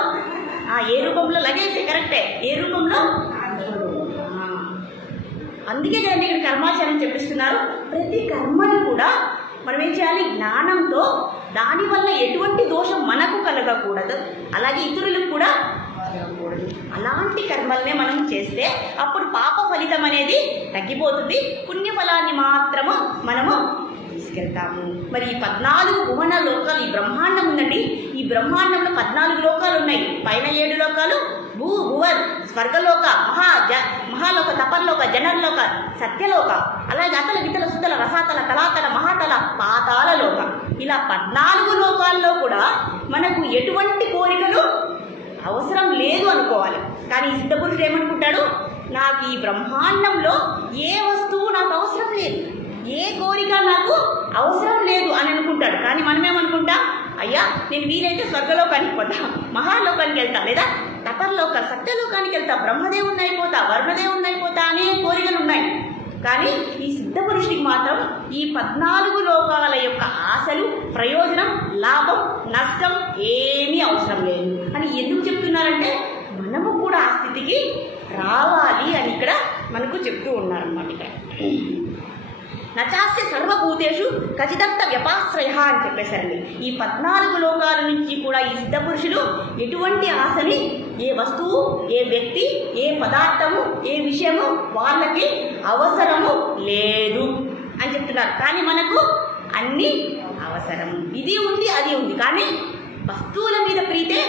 ఏ రూపంలో లగేజే, కరెక్టే. ఏ రూపంలో? అందుకే కదండి ఇక్కడ కర్మాచరణ చెప్పిస్తున్నారు. ప్రతి కర్మని కూడా మనం ఏం చేయాలి? జ్ఞానంతో, దానివల్ల ఎటువంటి దోషం మనకు కలగకూడదు, అలాగే ఇతరులకు కూడా కలగకూడదు. అలాంటి కర్మల్నే మనం చేస్తే అప్పుడు పాప ఫలితం అనేది తగ్గిపోతుంది, పుణ్యఫలాన్ని మాత్రము మనము తీసుకెళ్తాము. మరి ఈ 14 భువన లోకాలు, ఈ బ్రహ్మాండం ఉందండి. ఈ బ్రహ్మాండంలో 14 లోకాలు ఉన్నాయి. పైన 7 లోకాలు భువన్, స్వర్గలోక, మహాలోక, తపర్లోక, జనర్లోక, సత్యలోక, అలాగే అతల వితల సుతల రసాతల తలాతల మహాతల పాతాల లోక. ఇలా 14 లోకాల్లో కూడా మనకు ఎటువంటి కోరికలు అవసరం లేదు అనుకోవాలి. కానీ ఈ సిద్ధపురుషుడు ఏమనుకుంటాడు? నాకు ఈ బ్రహ్మాండంలో ఏ వస్తువు నాకు అవసరం లేదు, ఏ కోరిక నాకు అవసరం లేదు అని అనుకుంటాడు. కానీ మనమేమనుకుంటాం? అయ్యా నేను వీలైతే స్వర్గలోకానికి పోతా, మహాలోకానికి వెళ్తా, లేదా తపర్లోక సత్యలోకానికి వెళ్తా, బ్రహ్మదేవుని అయిపోతా, వర్ణదేవుని అయిపోతా అనే కోరికలు ఉన్నాయి. కానీ ఈ సిద్ధపురుషుడికి మాత్రం ఈ 14 లోకాల యొక్క ఆశలు, ప్రయోజనం, లాభం, నష్టం ఏమీ అవసరం లేదు అని ఎందుకు చెప్తున్నారంటే మనము కూడా ఆ స్థితికి రావాలి అని ఇక్కడ మనకు చెప్తూ ఉన్నారన్నమాట. ఇక్కడ నచాస్య సర్వభూతేషు ఖచ్చితంత వ్యపాశ్రయ అని చెప్పేశారండి. ఈ 14 లోకాల నుంచి కూడా ఈ సిద్ధపురుషులు ఎటువంటి ఆశని, ఏ వస్తువు, ఏ వ్యక్తి, ఏ పదార్థము, ఏ విషయము వాళ్ళకి అవసరము లేదు అని చెప్తున్నారు. కానీ మనకు అన్నీ అవసరం, ఇది ఉంది అది ఉంది. కానీ వస్తువుల మీద ప్రీతే,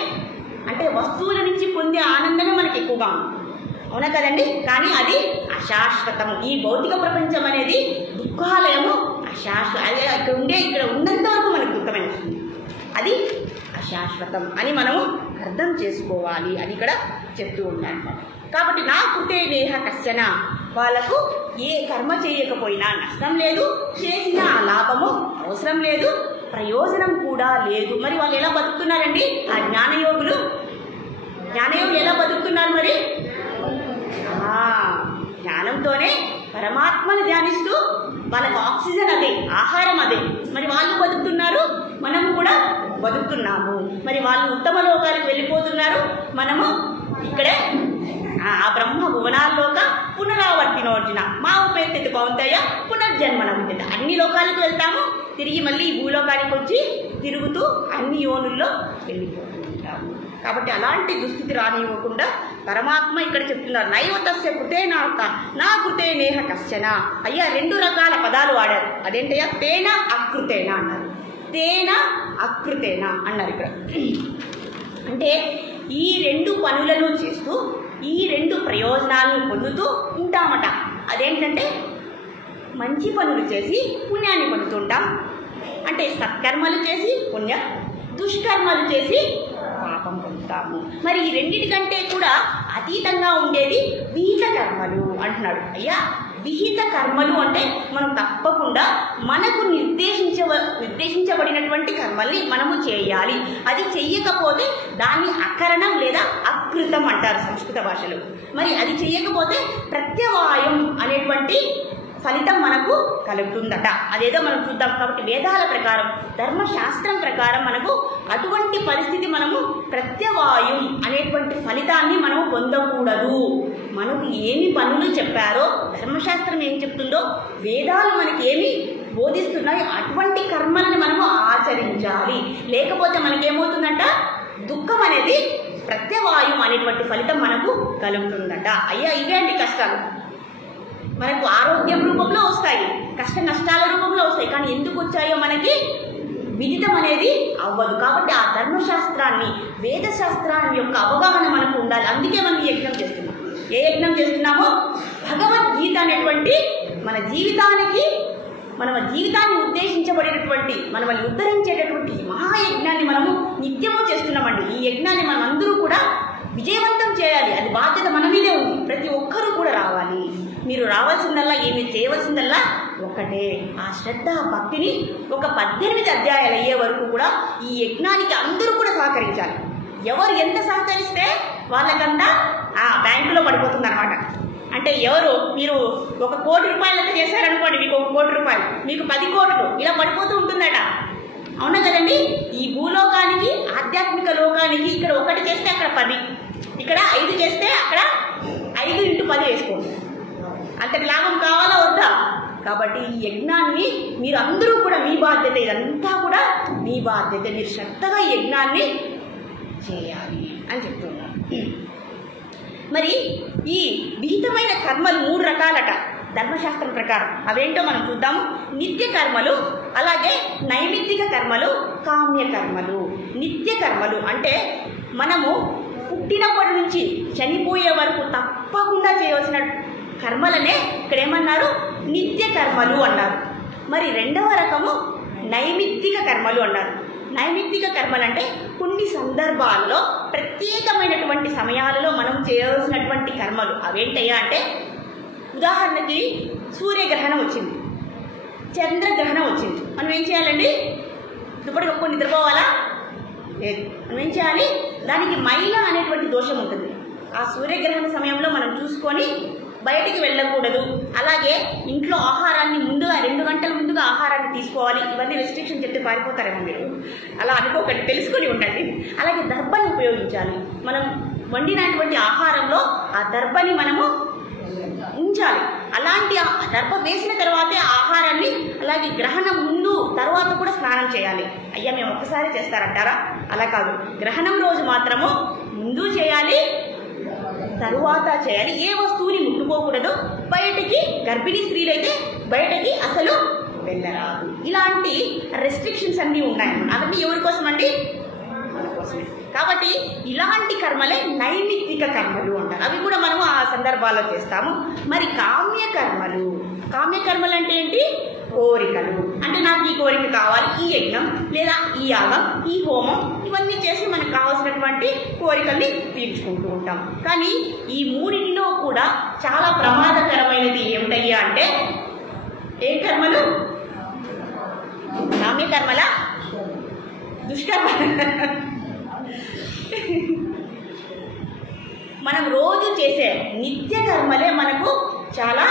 అంటే వస్తువుల నుంచి పొందే ఆనందమే మనకి ఎక్కువగా ఉంది, అవునా కదండి? కానీ అది అశాశ్వతము. ఈ భౌతిక ప్రపంచం అనేది దుఃఖాలయము, ఇక్కడ ఉన్నంత వరకు మనకు దుఃఖమే వస్తుంది, అది అశాశ్వతం అని మనము అర్థం చేసుకోవాలి అని ఇక్కడ చెప్తూ ఉన్నారన్నమాట. కాబట్టి నా కృతే నేహ కశ్చన, వాళ్ళకు ఏ కర్మ చేయకపోయినా నష్టం లేదు, చేసిన లాభము అవసరం లేదు, ప్రయోజనం కూడా లేదు. మరి వాళ్ళు ఎలా బతుకుతున్నారండి? ఆ జ్ఞానయోగులు ఎలా బతుకుతున్నారు? మరి జ్ఞానంతోనే పరమాత్మను ధ్యానిస్తూ వాళ్ళకు ఆక్సిజన్ అదే, ఆహారం అదే. మరి వాళ్ళు బతుకుతున్నారు, మనము కూడా బతుకుతున్నాము. మరి వాళ్ళు ఉత్తమ లోకాలకు వెళ్ళిపోతున్నారు, మనము ఇక్కడే ఆ బ్రహ్మ భువనాల్లోక పునరావర్తినోర్జున మా ఉపేత్తి కౌంతయ్య పునర్జన్మన ఉంటుంది. అన్ని లోకాలకు వెళ్తాము, తిరిగి మళ్ళీ ఈ భూలోకానికి వచ్చి తిరుగుతూ అన్ని యోనుల్లో వెళ్ళిపోతూ ఉంటాము. కాబట్టి అలాంటి దుస్థితి రానివ్వకుండా పరమాత్మ ఇక్కడ చెప్తున్నారు. నైవతస్య కృతే నా కృతే నేహ కశ్చన. అయ్యా 2 రకాల పదాలు వాడారు. అదేంటయ్యా? తేన అకృతేన అన్నారు. తేన అకృతేన అన్నారు ఇక్కడ. అంటే ఈ 2 పనులను చేస్తూ ఈ 2 ప్రయోజనాలను పొందుతూ ఉంటామట. అదేంటంటే మంచి పనులు చేసి పుణ్యాన్ని పొందుతుంటాం, అంటే సత్కర్మలు చేసి పుణ్యం, దుష్కర్మలు చేసి పాపం పొందుతాము. మరి ఈ రెండింటికంటే కూడా అతీతంగా ఉండేది వీత కర్మలు అంటున్నాడు. అయ్యా విహిత కర్మలు అంటే మనం తప్పకుండా మనకు నిర్దేశించబడినటువంటి కర్మల్ని మనము చేయాలి. అది చెయ్యకపోతే దాన్ని అకరణం లేదా అకృతం అంటారు సంస్కృత భాషలో. మరి అది చెయ్యకపోతే ప్రత్యవాయం అనేటువంటి ఫలితం మనకు కలుగుతుందట. అదేదో మనం చూద్దాం. కాబట్టి వేదాల ప్రకారం, ధర్మశాస్త్రం ప్రకారం మనకు అటువంటి పరిస్థితి, మనము ప్రత్యవాయం అనేటువంటి ఫలితాన్ని మనము పొందకూడదు. మనకు ఏమి పనులు చెప్పారో, ధర్మశాస్త్రం ఏం చెప్తుందో, వేదాలు మనకి ఏమి బోధిస్తున్నాయో అటువంటి కర్మలను మనము ఆచరించాలి. లేకపోతే మనకేమవుతుందంట, దుఃఖం అనేది ప్రత్యవాయం అనేటువంటి ఫలితం మనకు కలుగుతుందట. అయ్యా ఇవే అండి కష్టాలు. మనకు ఆరోగ్యం రూపంలో వస్తాయి, కష్ట నష్టాల రూపంలో వస్తాయి. కానీ ఎందుకు వచ్చాయో మనకి విదితం అనేది అవ్వదు. కాబట్టి ఆ ధర్మశాస్త్రాన్ని, వేదశాస్త్రాన్ని యొక్క అవగాహన మనకు ఉండాలి. అందుకే మనం యజ్ఞం చేస్తున్నాం. ఏ యజ్ఞం చేస్తున్నామో, భగవద్గీత అనేటువంటి మన జీవితాన్ని ఉద్దేశించబడినటువంటి, మనల్ని ఉద్ధరించేటటువంటి మహాయజ్ఞాన్ని మనము నిత్యము చేస్తున్నామండి. ఈ యజ్ఞాన్ని మనం అందరూ కూడా విజయవంతం చేయాలి. అది బాధ్యత మన మీదే ఉంది. ప్రతి ఒక్కరూ కూడా రావాలి. మీరు రావాల్సిందల్లా, ఏమి చేయవలసిందల్లా ఒక్కటే, ఆ శ్రద్ధ భక్తిని ఒక 18 అధ్యాయాలు అయ్యే వరకు కూడా ఈ యజ్ఞానికి అందరూ కూడా సహకరించాలి. ఎవరు ఎంత సహకరిస్తే వాళ్ళకంతా బ్యాంకులో పడిపోతుంది అనమాట. అంటే ఎవరు, మీరు 1 కోటి రూపాయలంతా చేశారనుకోండి, మీకు 1 కోటి రూపాయలు, మీకు 10 కోట్లు ఇలా పడిపోతూ ఉంటుందట. అవునా కదండి? ఈ భూలోకానికి, ఆధ్యాత్మిక లోకానికి ఇక్కడ 1 చేస్తే అక్కడ 10, ఇక్కడ 5 చేస్తే అక్కడ 5 × 10 వేసుకోండి. అంతటి లాభం కావాలా వద్దా? కాబట్టి ఈ యజ్ఞాన్ని మీరు అందరూ కూడా, మీ బాధ్యత, ఇదంతా కూడా మీ బాధ్యత. మీరు శ్రద్ధగా ఈ యజ్ఞాన్ని చేయాలి అని చెప్తున్నారు. మరి ఈ విహితమైన కర్మలు 3 రకాలట ధర్మశాస్త్రం ప్రకారం. అవేంటో మనం చూద్దాము. నిత్య కర్మలు, అలాగే నైమిత్తిక కర్మలు, కామ్య కర్మలు. నిత్య కర్మలు అంటే మనము పుట్టినప్పటి నుంచి చనిపోయే వరకు తప్పకుండా చేయవలసిన కర్మలనే ఇక్కడ ఏమన్నారు, నిత్య కర్మలు అన్నారు. మరి 2వ రకము నైమిత్తిక కర్మలు అన్నారు. నైమిత్తిక కర్మలు అంటే కొన్ని సందర్భాల్లో, ప్రత్యేకమైనటువంటి సమయాలలో మనం చేయవలసినటువంటి కర్మలు. అవేంటయ్యా అంటే, ఉదాహరణకి సూర్యగ్రహణం వచ్చింది, చంద్రగ్రహణం వచ్చింది. మనం ఏం చేయాలండి? దుప్పటి కప్పుకొని నిద్రపోవాలా? లేదు. మనం ఏం చేయాలి? దానికి మైల అనేటువంటి దోషం ఉంటుంది. ఆ సూర్యగ్రహణ సమయంలో మనం చూసుకొని బయటికి వెళ్ళకూడదు. అలాగే ఇంట్లో ఆహారాన్ని ముందుగా 2 గంటల ముందుగా ఆహారాన్ని తీసుకోవాలి. ఇవన్నీ రెస్ట్రిక్షన్ చెప్తే పారిపోతారేమో మీరు, అలా అనుకోకండి, తెలుసుకొని ఉండండి. అలాగే దర్భని ఉపయోగించాలి. మనం వండినటువంటి ఆహారంలో ఆ దర్భని మనము ఉంచాలి. అలాంటి దర్భ వేసిన తర్వాతే ఆహారాన్ని, అలాగే గ్రహణం ముందు తర్వాత కూడా స్నానం చేయాలి. అయ్యా మేము ఒక్కసారి చేస్తారంటారా? అలా కాదు. గ్రహణం రోజు మాత్రము ముందు చేయాలి, తరువాత చేయాలి. ఏ వస్తువుని ముట్టుకోకూడదు. బయటికి, గర్భిణీ స్త్రీలైతే బయటకి అసలు వెళ్ళరాదు. ఇలాంటి రెస్ట్రిక్షన్స్ అన్నీ ఉన్నాయి. అవన్నీ ఎవరి కోసం అండి? మన కోసమే. కాబట్టి ఇలాంటి కర్మలే నైమిత్తిక కర్మలు అంటారు. అవి కూడా మనము ఆ సందర్భాల్లో చేస్తాము. మరి కామ్య కర్మలు, కామ్య కర్మలు అంటే ఏంటి? కోరికలు. అంటే నాకు ఈ కోరిక కావాలి, ఈ యజ్ఞం లేదా ఈ యాగం, ఈ హోమం, ఇవన్నీ చేసి మనకు కావాల్సినటువంటి కోరికల్ని తీర్చుకుంటూ ఉంటాం. కానీ ఈ 3లో కూడా చాలా ప్రమాదకరమైనది ఏమిటయ్యా అంటే, ఏ కర్మలు? కామ్య కర్మల, దుష్కర్మ. మనం రోజు చేసే నిత్య కర్మలే మనకు చాలా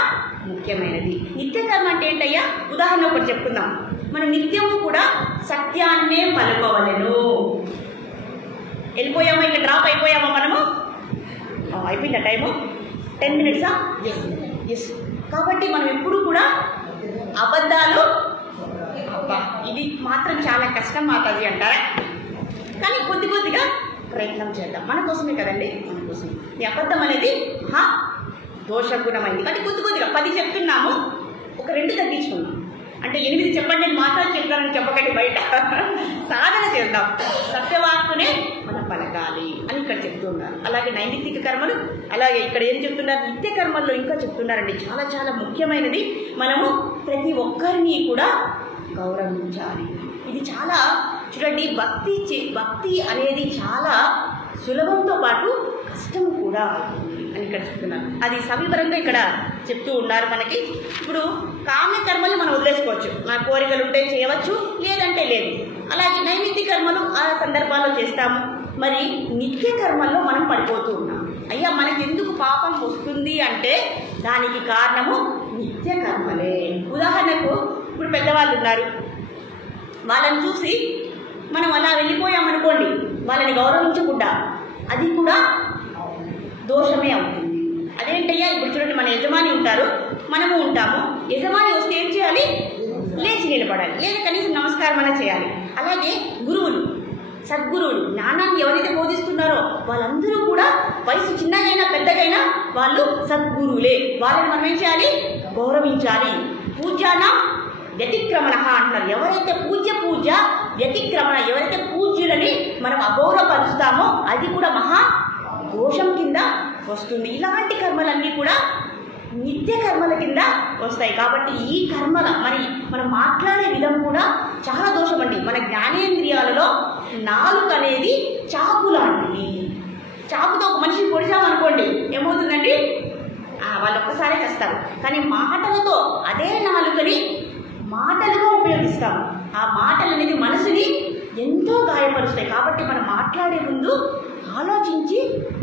ముఖ్యమైనది. నిత్య కర్మ అంటే ఏంటయ్యా? ఉదాహరణ ఒకటి చెప్పుకుందాం. మనం నిత్యము కూడా సత్యాన్నే పలుకోవలెను. వెళ్ళిపోయామా? ఇక డ్రాప్ అయిపోయామా మనము? అయిపోయిందా టైము? 10 minutes? ఎస్. కాబట్టి మనం ఎప్పుడు కూడా అబద్ధాలు, ఇది మాత్రం చాలా కష్టం మాతాజీ అంటారా? కానీ కొద్దిగా ప్రయత్నం చేద్దాం. మన కోసమే కదండి, మన కోసం. ఈ అబద్ధం అనేది దోషగుణమైంది. కానీ కొద్దిగా 10 చెప్తున్నాము, ఒక 2 తగ్గించుకున్నాం. అంటే 8 చెప్పండి, నేను మాత్రం చెప్పానని చెప్పకండి, బయట సాధన చేద్దాం. సత్యవాక్కునే మనం పలకాలి అని ఇక్కడ చెప్తున్నారు. అలాగే నైమిత్తిక కర్మలు, అలాగే ఇక్కడ ఏం చెప్తున్నారు? నిత్య కర్మల్లో ఇంకా చెప్తున్నారండి. చాలా చాలా ముఖ్యమైనది. మనము ప్రతి ఒక్కరిని కూడా గౌరవించాలి. ఇది చాలా చూడండి, భక్తి అనేది చాలా సులభంతో పాటు కష్టం కూడా అని ఇక్కడ చెప్తున్నారు. అది సవివరంగా ఇక్కడ చెప్తూ ఉన్నారు మనకి. ఇప్పుడు కామ్య కర్మలు మనం వదిలేసుకోవచ్చు, నా కోరికలు ఉంటే చేయవచ్చు, లేదంటే లేదు. అలాగే నైమిత్తిక కర్మలు ఆ సందర్భాల్లో చేస్తాము. మరి నిత్య కర్మల్లో మనం పడిపోతూ ఉన్నాం. అయ్యా మనకి ఎందుకు పాపం వస్తుంది అంటే దానికి కారణము నిత్య కర్మలే. ఉదాహరణకు ఇప్పుడు పెద్దవాళ్ళు ఉన్నారు, వాళ్ళని చూసి మనం అలా వెళ్ళిపోయామనుకోండి, వాళ్ళని గౌరవించకుండా, అది కూడా దోషమే అవుతుంది. అదేంటయ్యా, ఇప్పుడు చూడండి, మన యజమాని ఉంటారు, మనము ఉంటాము. యజమాని వస్తే ఏం చేయాలి? లేచి నిలబడాలి, లేదా కనీసం నమస్కారం అలా చేయాలి. అలాగే గురువులు, సద్గురువులు, జ్ఞానాన్ని ఎవరైతే బోధిస్తున్నారో వాళ్ళందరూ కూడా వయసు చిన్నగైనా పెద్దగైనా వాళ్ళు సద్గురువులే. వాళ్ళని మనం ఏం చేయాలి? గౌరవించాలి. పూజాన వ్యతిక్రమణ అంటారు. ఎవరైతే పూజ వ్యతిక్రమణ, ఎవరైతే పూజ్యులని మనం అగౌరవపరుస్తామో అది కూడా మహా దోషం కింద వస్తుంది. ఇలాంటి కర్మలన్నీ కూడా నిత్య కర్మల కింద వస్తాయి. కాబట్టి ఈ కర్మల మనం మాట్లాడే విధం కూడా చాలా దోషం అండి. మన జ్ఞానేంద్రియాలలో నాలుక అనేది చాకు లాంటిది. చాకుతో ఒక మనిషిని పొడిచామనుకోండి, ఏమవుతుందండి? వాళ్ళు ఒక్కసారే చేస్తారు. కానీ మాటలతో అదే నాలుకని మాటలుగా ఉపయోగిస్తాం. ఆ మాటలు అనేది మనసుని ఎంతో గాయపరుస్తాయి. కాబట్టి మనం మాట్లాడే ముందు ఆలోచించి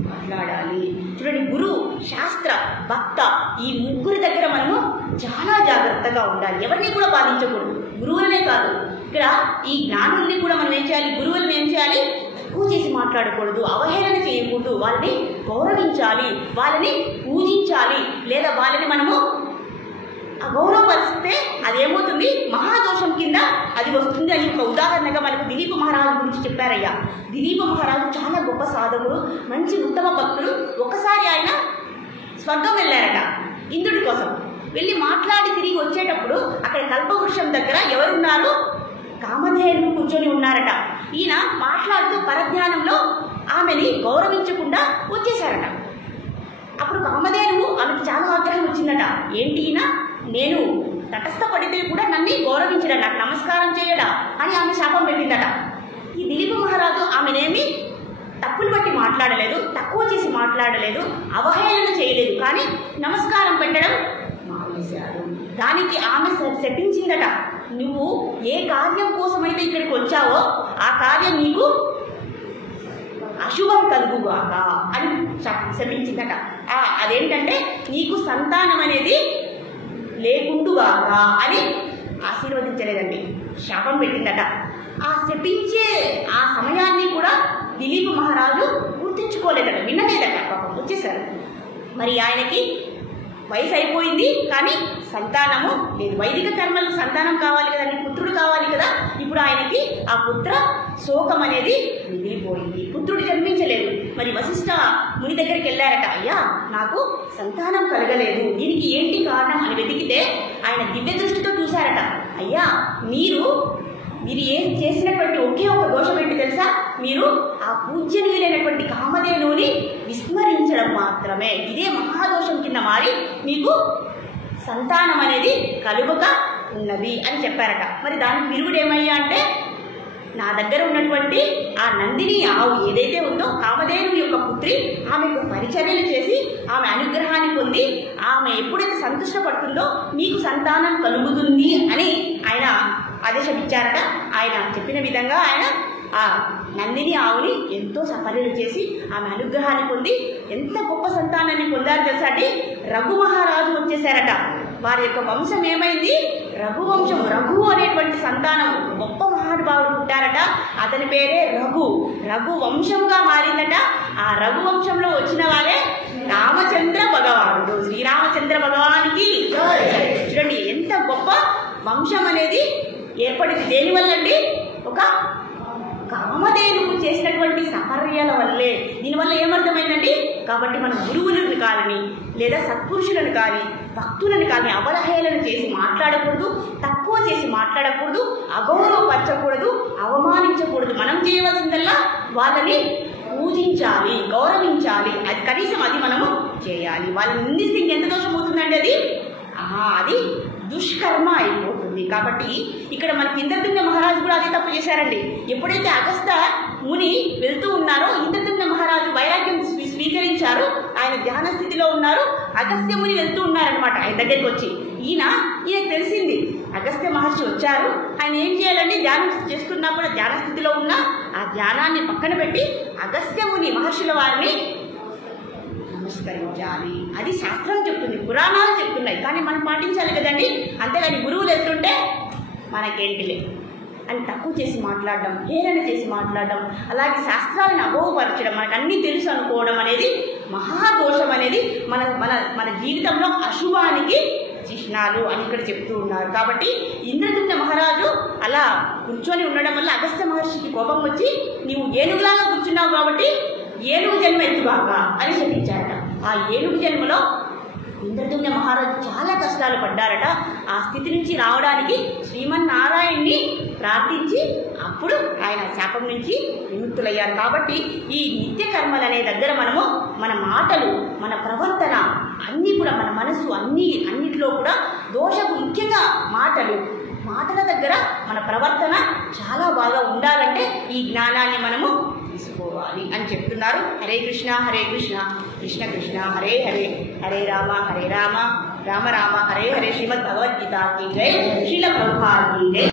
మాట్లాడాలి. చూడండి, గురువు, శాస్త్ర, భక్త, ఈ ముగ్గురి దగ్గర మనము చాలా జాగ్రత్తగా ఉండాలి. ఎవరిని కూడా బాధించకూడదు. గురువులనే కాదు, ఇక్కడ ఈ జ్ఞానుల్ని కూడా మనం ఏం చేయాలి? గురువులను ఏం చేయాలి? తక్కువ చేసి మాట్లాడకూడదు, అవహేళన చేయకూడదు, వాళ్ళని గౌరవించాలి, వాళ్ళని పూజించాలి. లేదా వాళ్ళని మనము అగౌరవపరిస్తే అదేమవుతుంది? మహాదోషం కింద అది వస్తుంది అని ఒక ఉదాహరణగా మనకు దిలీప మహారాజు గురించి చెప్పారయ్యా. దిలీప మహారాజు చాలా గొప్ప సాధకుడు, మంచి ఉత్తమ భక్తుడు. ఒకసారి ఆయన స్వర్గం వెళ్ళారట ఇంద్రుడి కోసం. వెళ్ళి మాట్లాడి తిరిగి వచ్చేటప్పుడు అక్కడ కల్పవృక్షం దగ్గర ఎవరున్నారు? కామధేనువు కూర్చొని ఉన్నారట. ఈయన మాట్లాడుతూ పరధ్యానంలో ఆమెని గౌరవించకుండా వచ్చేశారట. అప్పుడు కామధేనువు ఆమెకు చాలా ఆగ్రహం వచ్చిందట. ఏంటి ఈయన, నేను తటస్థపడితే కూడా నన్ను గౌరవించడా, నాకు నమస్కారం చేయడా అని ఆమె శాపం పెట్టిందట. ఈ దిలీప మహారాజు ఆమెనేమి తప్పులు బట్టి మాట్లాడలేదు, తక్కువ చేసి మాట్లాడలేదు, అవహేళన చేయలేదు, కానీ నమస్కారం పెట్టడం మానేశాడు. దానికి ఆమె శపించిందట, నువ్వు ఏ కార్యం కోసమైతే ఇక్కడికి వచ్చావో ఆ కార్యం నీకు అశుభం కలుగుగాక అని శపించిందట. అదేంటంటే నీకు సంతానం అనేది లేకుండుగాక అని ఆశీర్వదించలేదండి, శాపం పెట్టిందట. ఆ శపించే ఆ సమయాన్ని కూడా దిలీప మహారాజు గుర్తించుకోలేదట, వినలేదట. పాపం వచ్చేసారు. మరి ఆయనకి వయసు అయిపోయింది, కానీ సంతానము లేదు. వైదిక కర్మలకు సంతానం కావాలి కదండి, పుత్రుడు కావాలి కదా. ఇప్పుడు ఆయనకి ఆ పుత్ర శోకం అనేది మిగిలిపోయింది, పుత్రుడు జన్మించలేదు. మరి వశిష్ఠ ముని దగ్గరికి వెళ్ళారట, అయ్యా నాకు సంతానం కలగలేదు, దీనికి ఏంటి కారణం అని వెతికితే ఆయన దివ్య దృష్టితో చూశారట. అయ్యా మీరు ఏం చేసినటువంటి ఒకే ఒక దోషం ఏంటి తెలుసా? మీరు ఆ పూజ్యనీయులైనటువంటి కామధేనువుని విస్మరించడం మాత్రమే. ఇదే మహాదోషం కింద మారి మీకు సంతానం అనేది కలుగక ఉన్నది అని చెప్పారట. మరి దానికి విరుగుడు ఏమయ్యా అంటే, నా దగ్గర ఉన్నటువంటి ఆ నందిని ఆవు ఏదైతే ఉందో కామధేనువు యొక్క పుత్రి, ఆమెకు పరిచర్యలు చేసి ఆమె అనుగ్రహాన్ని పొంది ఆమె ఎప్పుడైతే సంతుష్టపడుతుందో మీకు సంతానం కలుగుతుంది అని ఆయన ఆదేశం ఇచ్చారట. ఆయన చెప్పిన విధంగా ఆయన ఆ నందిని ఆవుని ఎంతో సఫర్యలు చేసి ఆమె అనుగ్రహాన్ని పొంది ఎంత గొప్ప సంతానాన్ని పొందారు తెలుసా అండి? రఘు మహారాజు వచ్చేసారట. వారి యొక్క వంశం ఏమైంది? రఘువంశం. రఘు అనేటువంటి సంతానం గొప్ప మహానుభావుడు పుట్టారట. అతని పేరే రఘు. రఘు వంశంగా మారిందట. ఆ రఘు వంశంలో వచ్చిన వాళ్ళే రామచంద్ర భగవానుడు. శ్రీరామచంద్ర భగవానికి చూడండి ఎంత గొప్ప వంశం అనేది ఏర్పడింది. దేనివల్లండి? ఒక కామధేనువు చేసినటువంటి సపర్యల వల్లే. దీనివల్ల ఏమర్థమైందండి? కాబట్టి మనం గురువులను కానీ లేదా సత్పురుషులను కానీ భక్తులను కానీ అవహేళన చేసి మాట్లాడకూడదు, తక్కువ చేసి మాట్లాడకూడదు, అగౌరవపరచకూడదు, అవమానించకూడదు. మనం చేయవలసిందల్లా వాళ్ళని పూజించాలి, గౌరవించాలి. అది కనీసం అది మనము చేయాలి. వాళ్ళని నిందిస్తే ఎంత దోషం అవుతుందండి? అది దుష్కర్మ అయిపోతుంది. కాబట్టి ఇక్కడ మనకి ఇంద్రద్యుమ్న మహారాజు కూడా అదే తప్పు చేశారండి. ఎప్పుడైతే అగస్త్య ముని వెళ్తూ ఉన్నారో ఇంద్రద్యుమ్న మహారాజు వైరాగ్యం స్వీకరించారు, ఆయన ధ్యానం ధ్యాన స్థితిలో ఉన్నారు. అగస్త్య ముని వెళ్తూ ఉన్నారనమాట ఆయన దగ్గరికి వచ్చి. ఈయనకు తెలిసింది అగస్త్య మహర్షి వచ్చారు, ఆయన ఏం చేయాలండి, ధ్యానం చేస్తున్నా కూడా ధ్యాన స్థితిలో ఉన్న ఆ ధ్యానాన్ని పక్కన పెట్టి అగస్త్య ముని మహర్షుల వారిని నమస్కరించాలి. అది శాస్త్రం చెప్తుంది, పురాణాలు చెప్తున్నాయి, కానీ మనం పాటించాలి కదండి. అంతేగాని గురువులు వెళ్తుంటే మనకేంటిలే అని తక్కువ చేసి మాట్లాడడం, హేళన చేసి మాట్లాడడం, అలాగే శాస్త్రాలను అగౌరవపరచడం, మనకు అన్నీ తెలుసు అనుకోవడం అనేది మహాదోషం అనేది మన మన మన జీవితంలో అశుభానికి చిహ్నాలు అని ఇక్కడ చెప్తూ ఉన్నారు. కాబట్టి ఇంద్రజిమ్న మహారాజు అలా కూర్చొని ఉండడం వల్ల అగస్త్య మహర్షికి కోపం వచ్చి, నీవు ఏనుగులాగా కూర్చున్నావు కాబట్టి ఏనుగు జన్మ ఎత్తుగాక అని చెప్పించారట. ఆ ఏనుగు జన్మలో ఇంద్రజిమ్న మహారాజు చాలా కష్టాలు పడ్డారట. ఆ స్థితి నుంచి రావడానికి శ్రీమన్నారాయణ్ణి ప్రార్థించి అప్పుడు ఆయన శాపం నుంచి విముక్తులయ్యారు. కాబట్టి ఈ నిత్య కర్మలు అనే దగ్గర మనము మన మాటలు, మన ప్రవర్తన అన్నీ కూడా, మన మనసు అన్నిటిలో కూడా దోషము, ముఖ్యంగా మాటల దగ్గర మన ప్రవర్తన చాలా బాగా ఉండాలంటే ఈ జ్ఞానాన్ని మనము తీసుకోవాలి అని చెప్తున్నారు. హరే కృష్ణ హరే కృష్ణ కృష్ణ కృష్ణ హరే హరే, హరే రామ రామ రామ హరే హరే. శ్రీమద్ భగవద్గీత కీ జై, శ్రీల ప్రభుపాద కీ జై.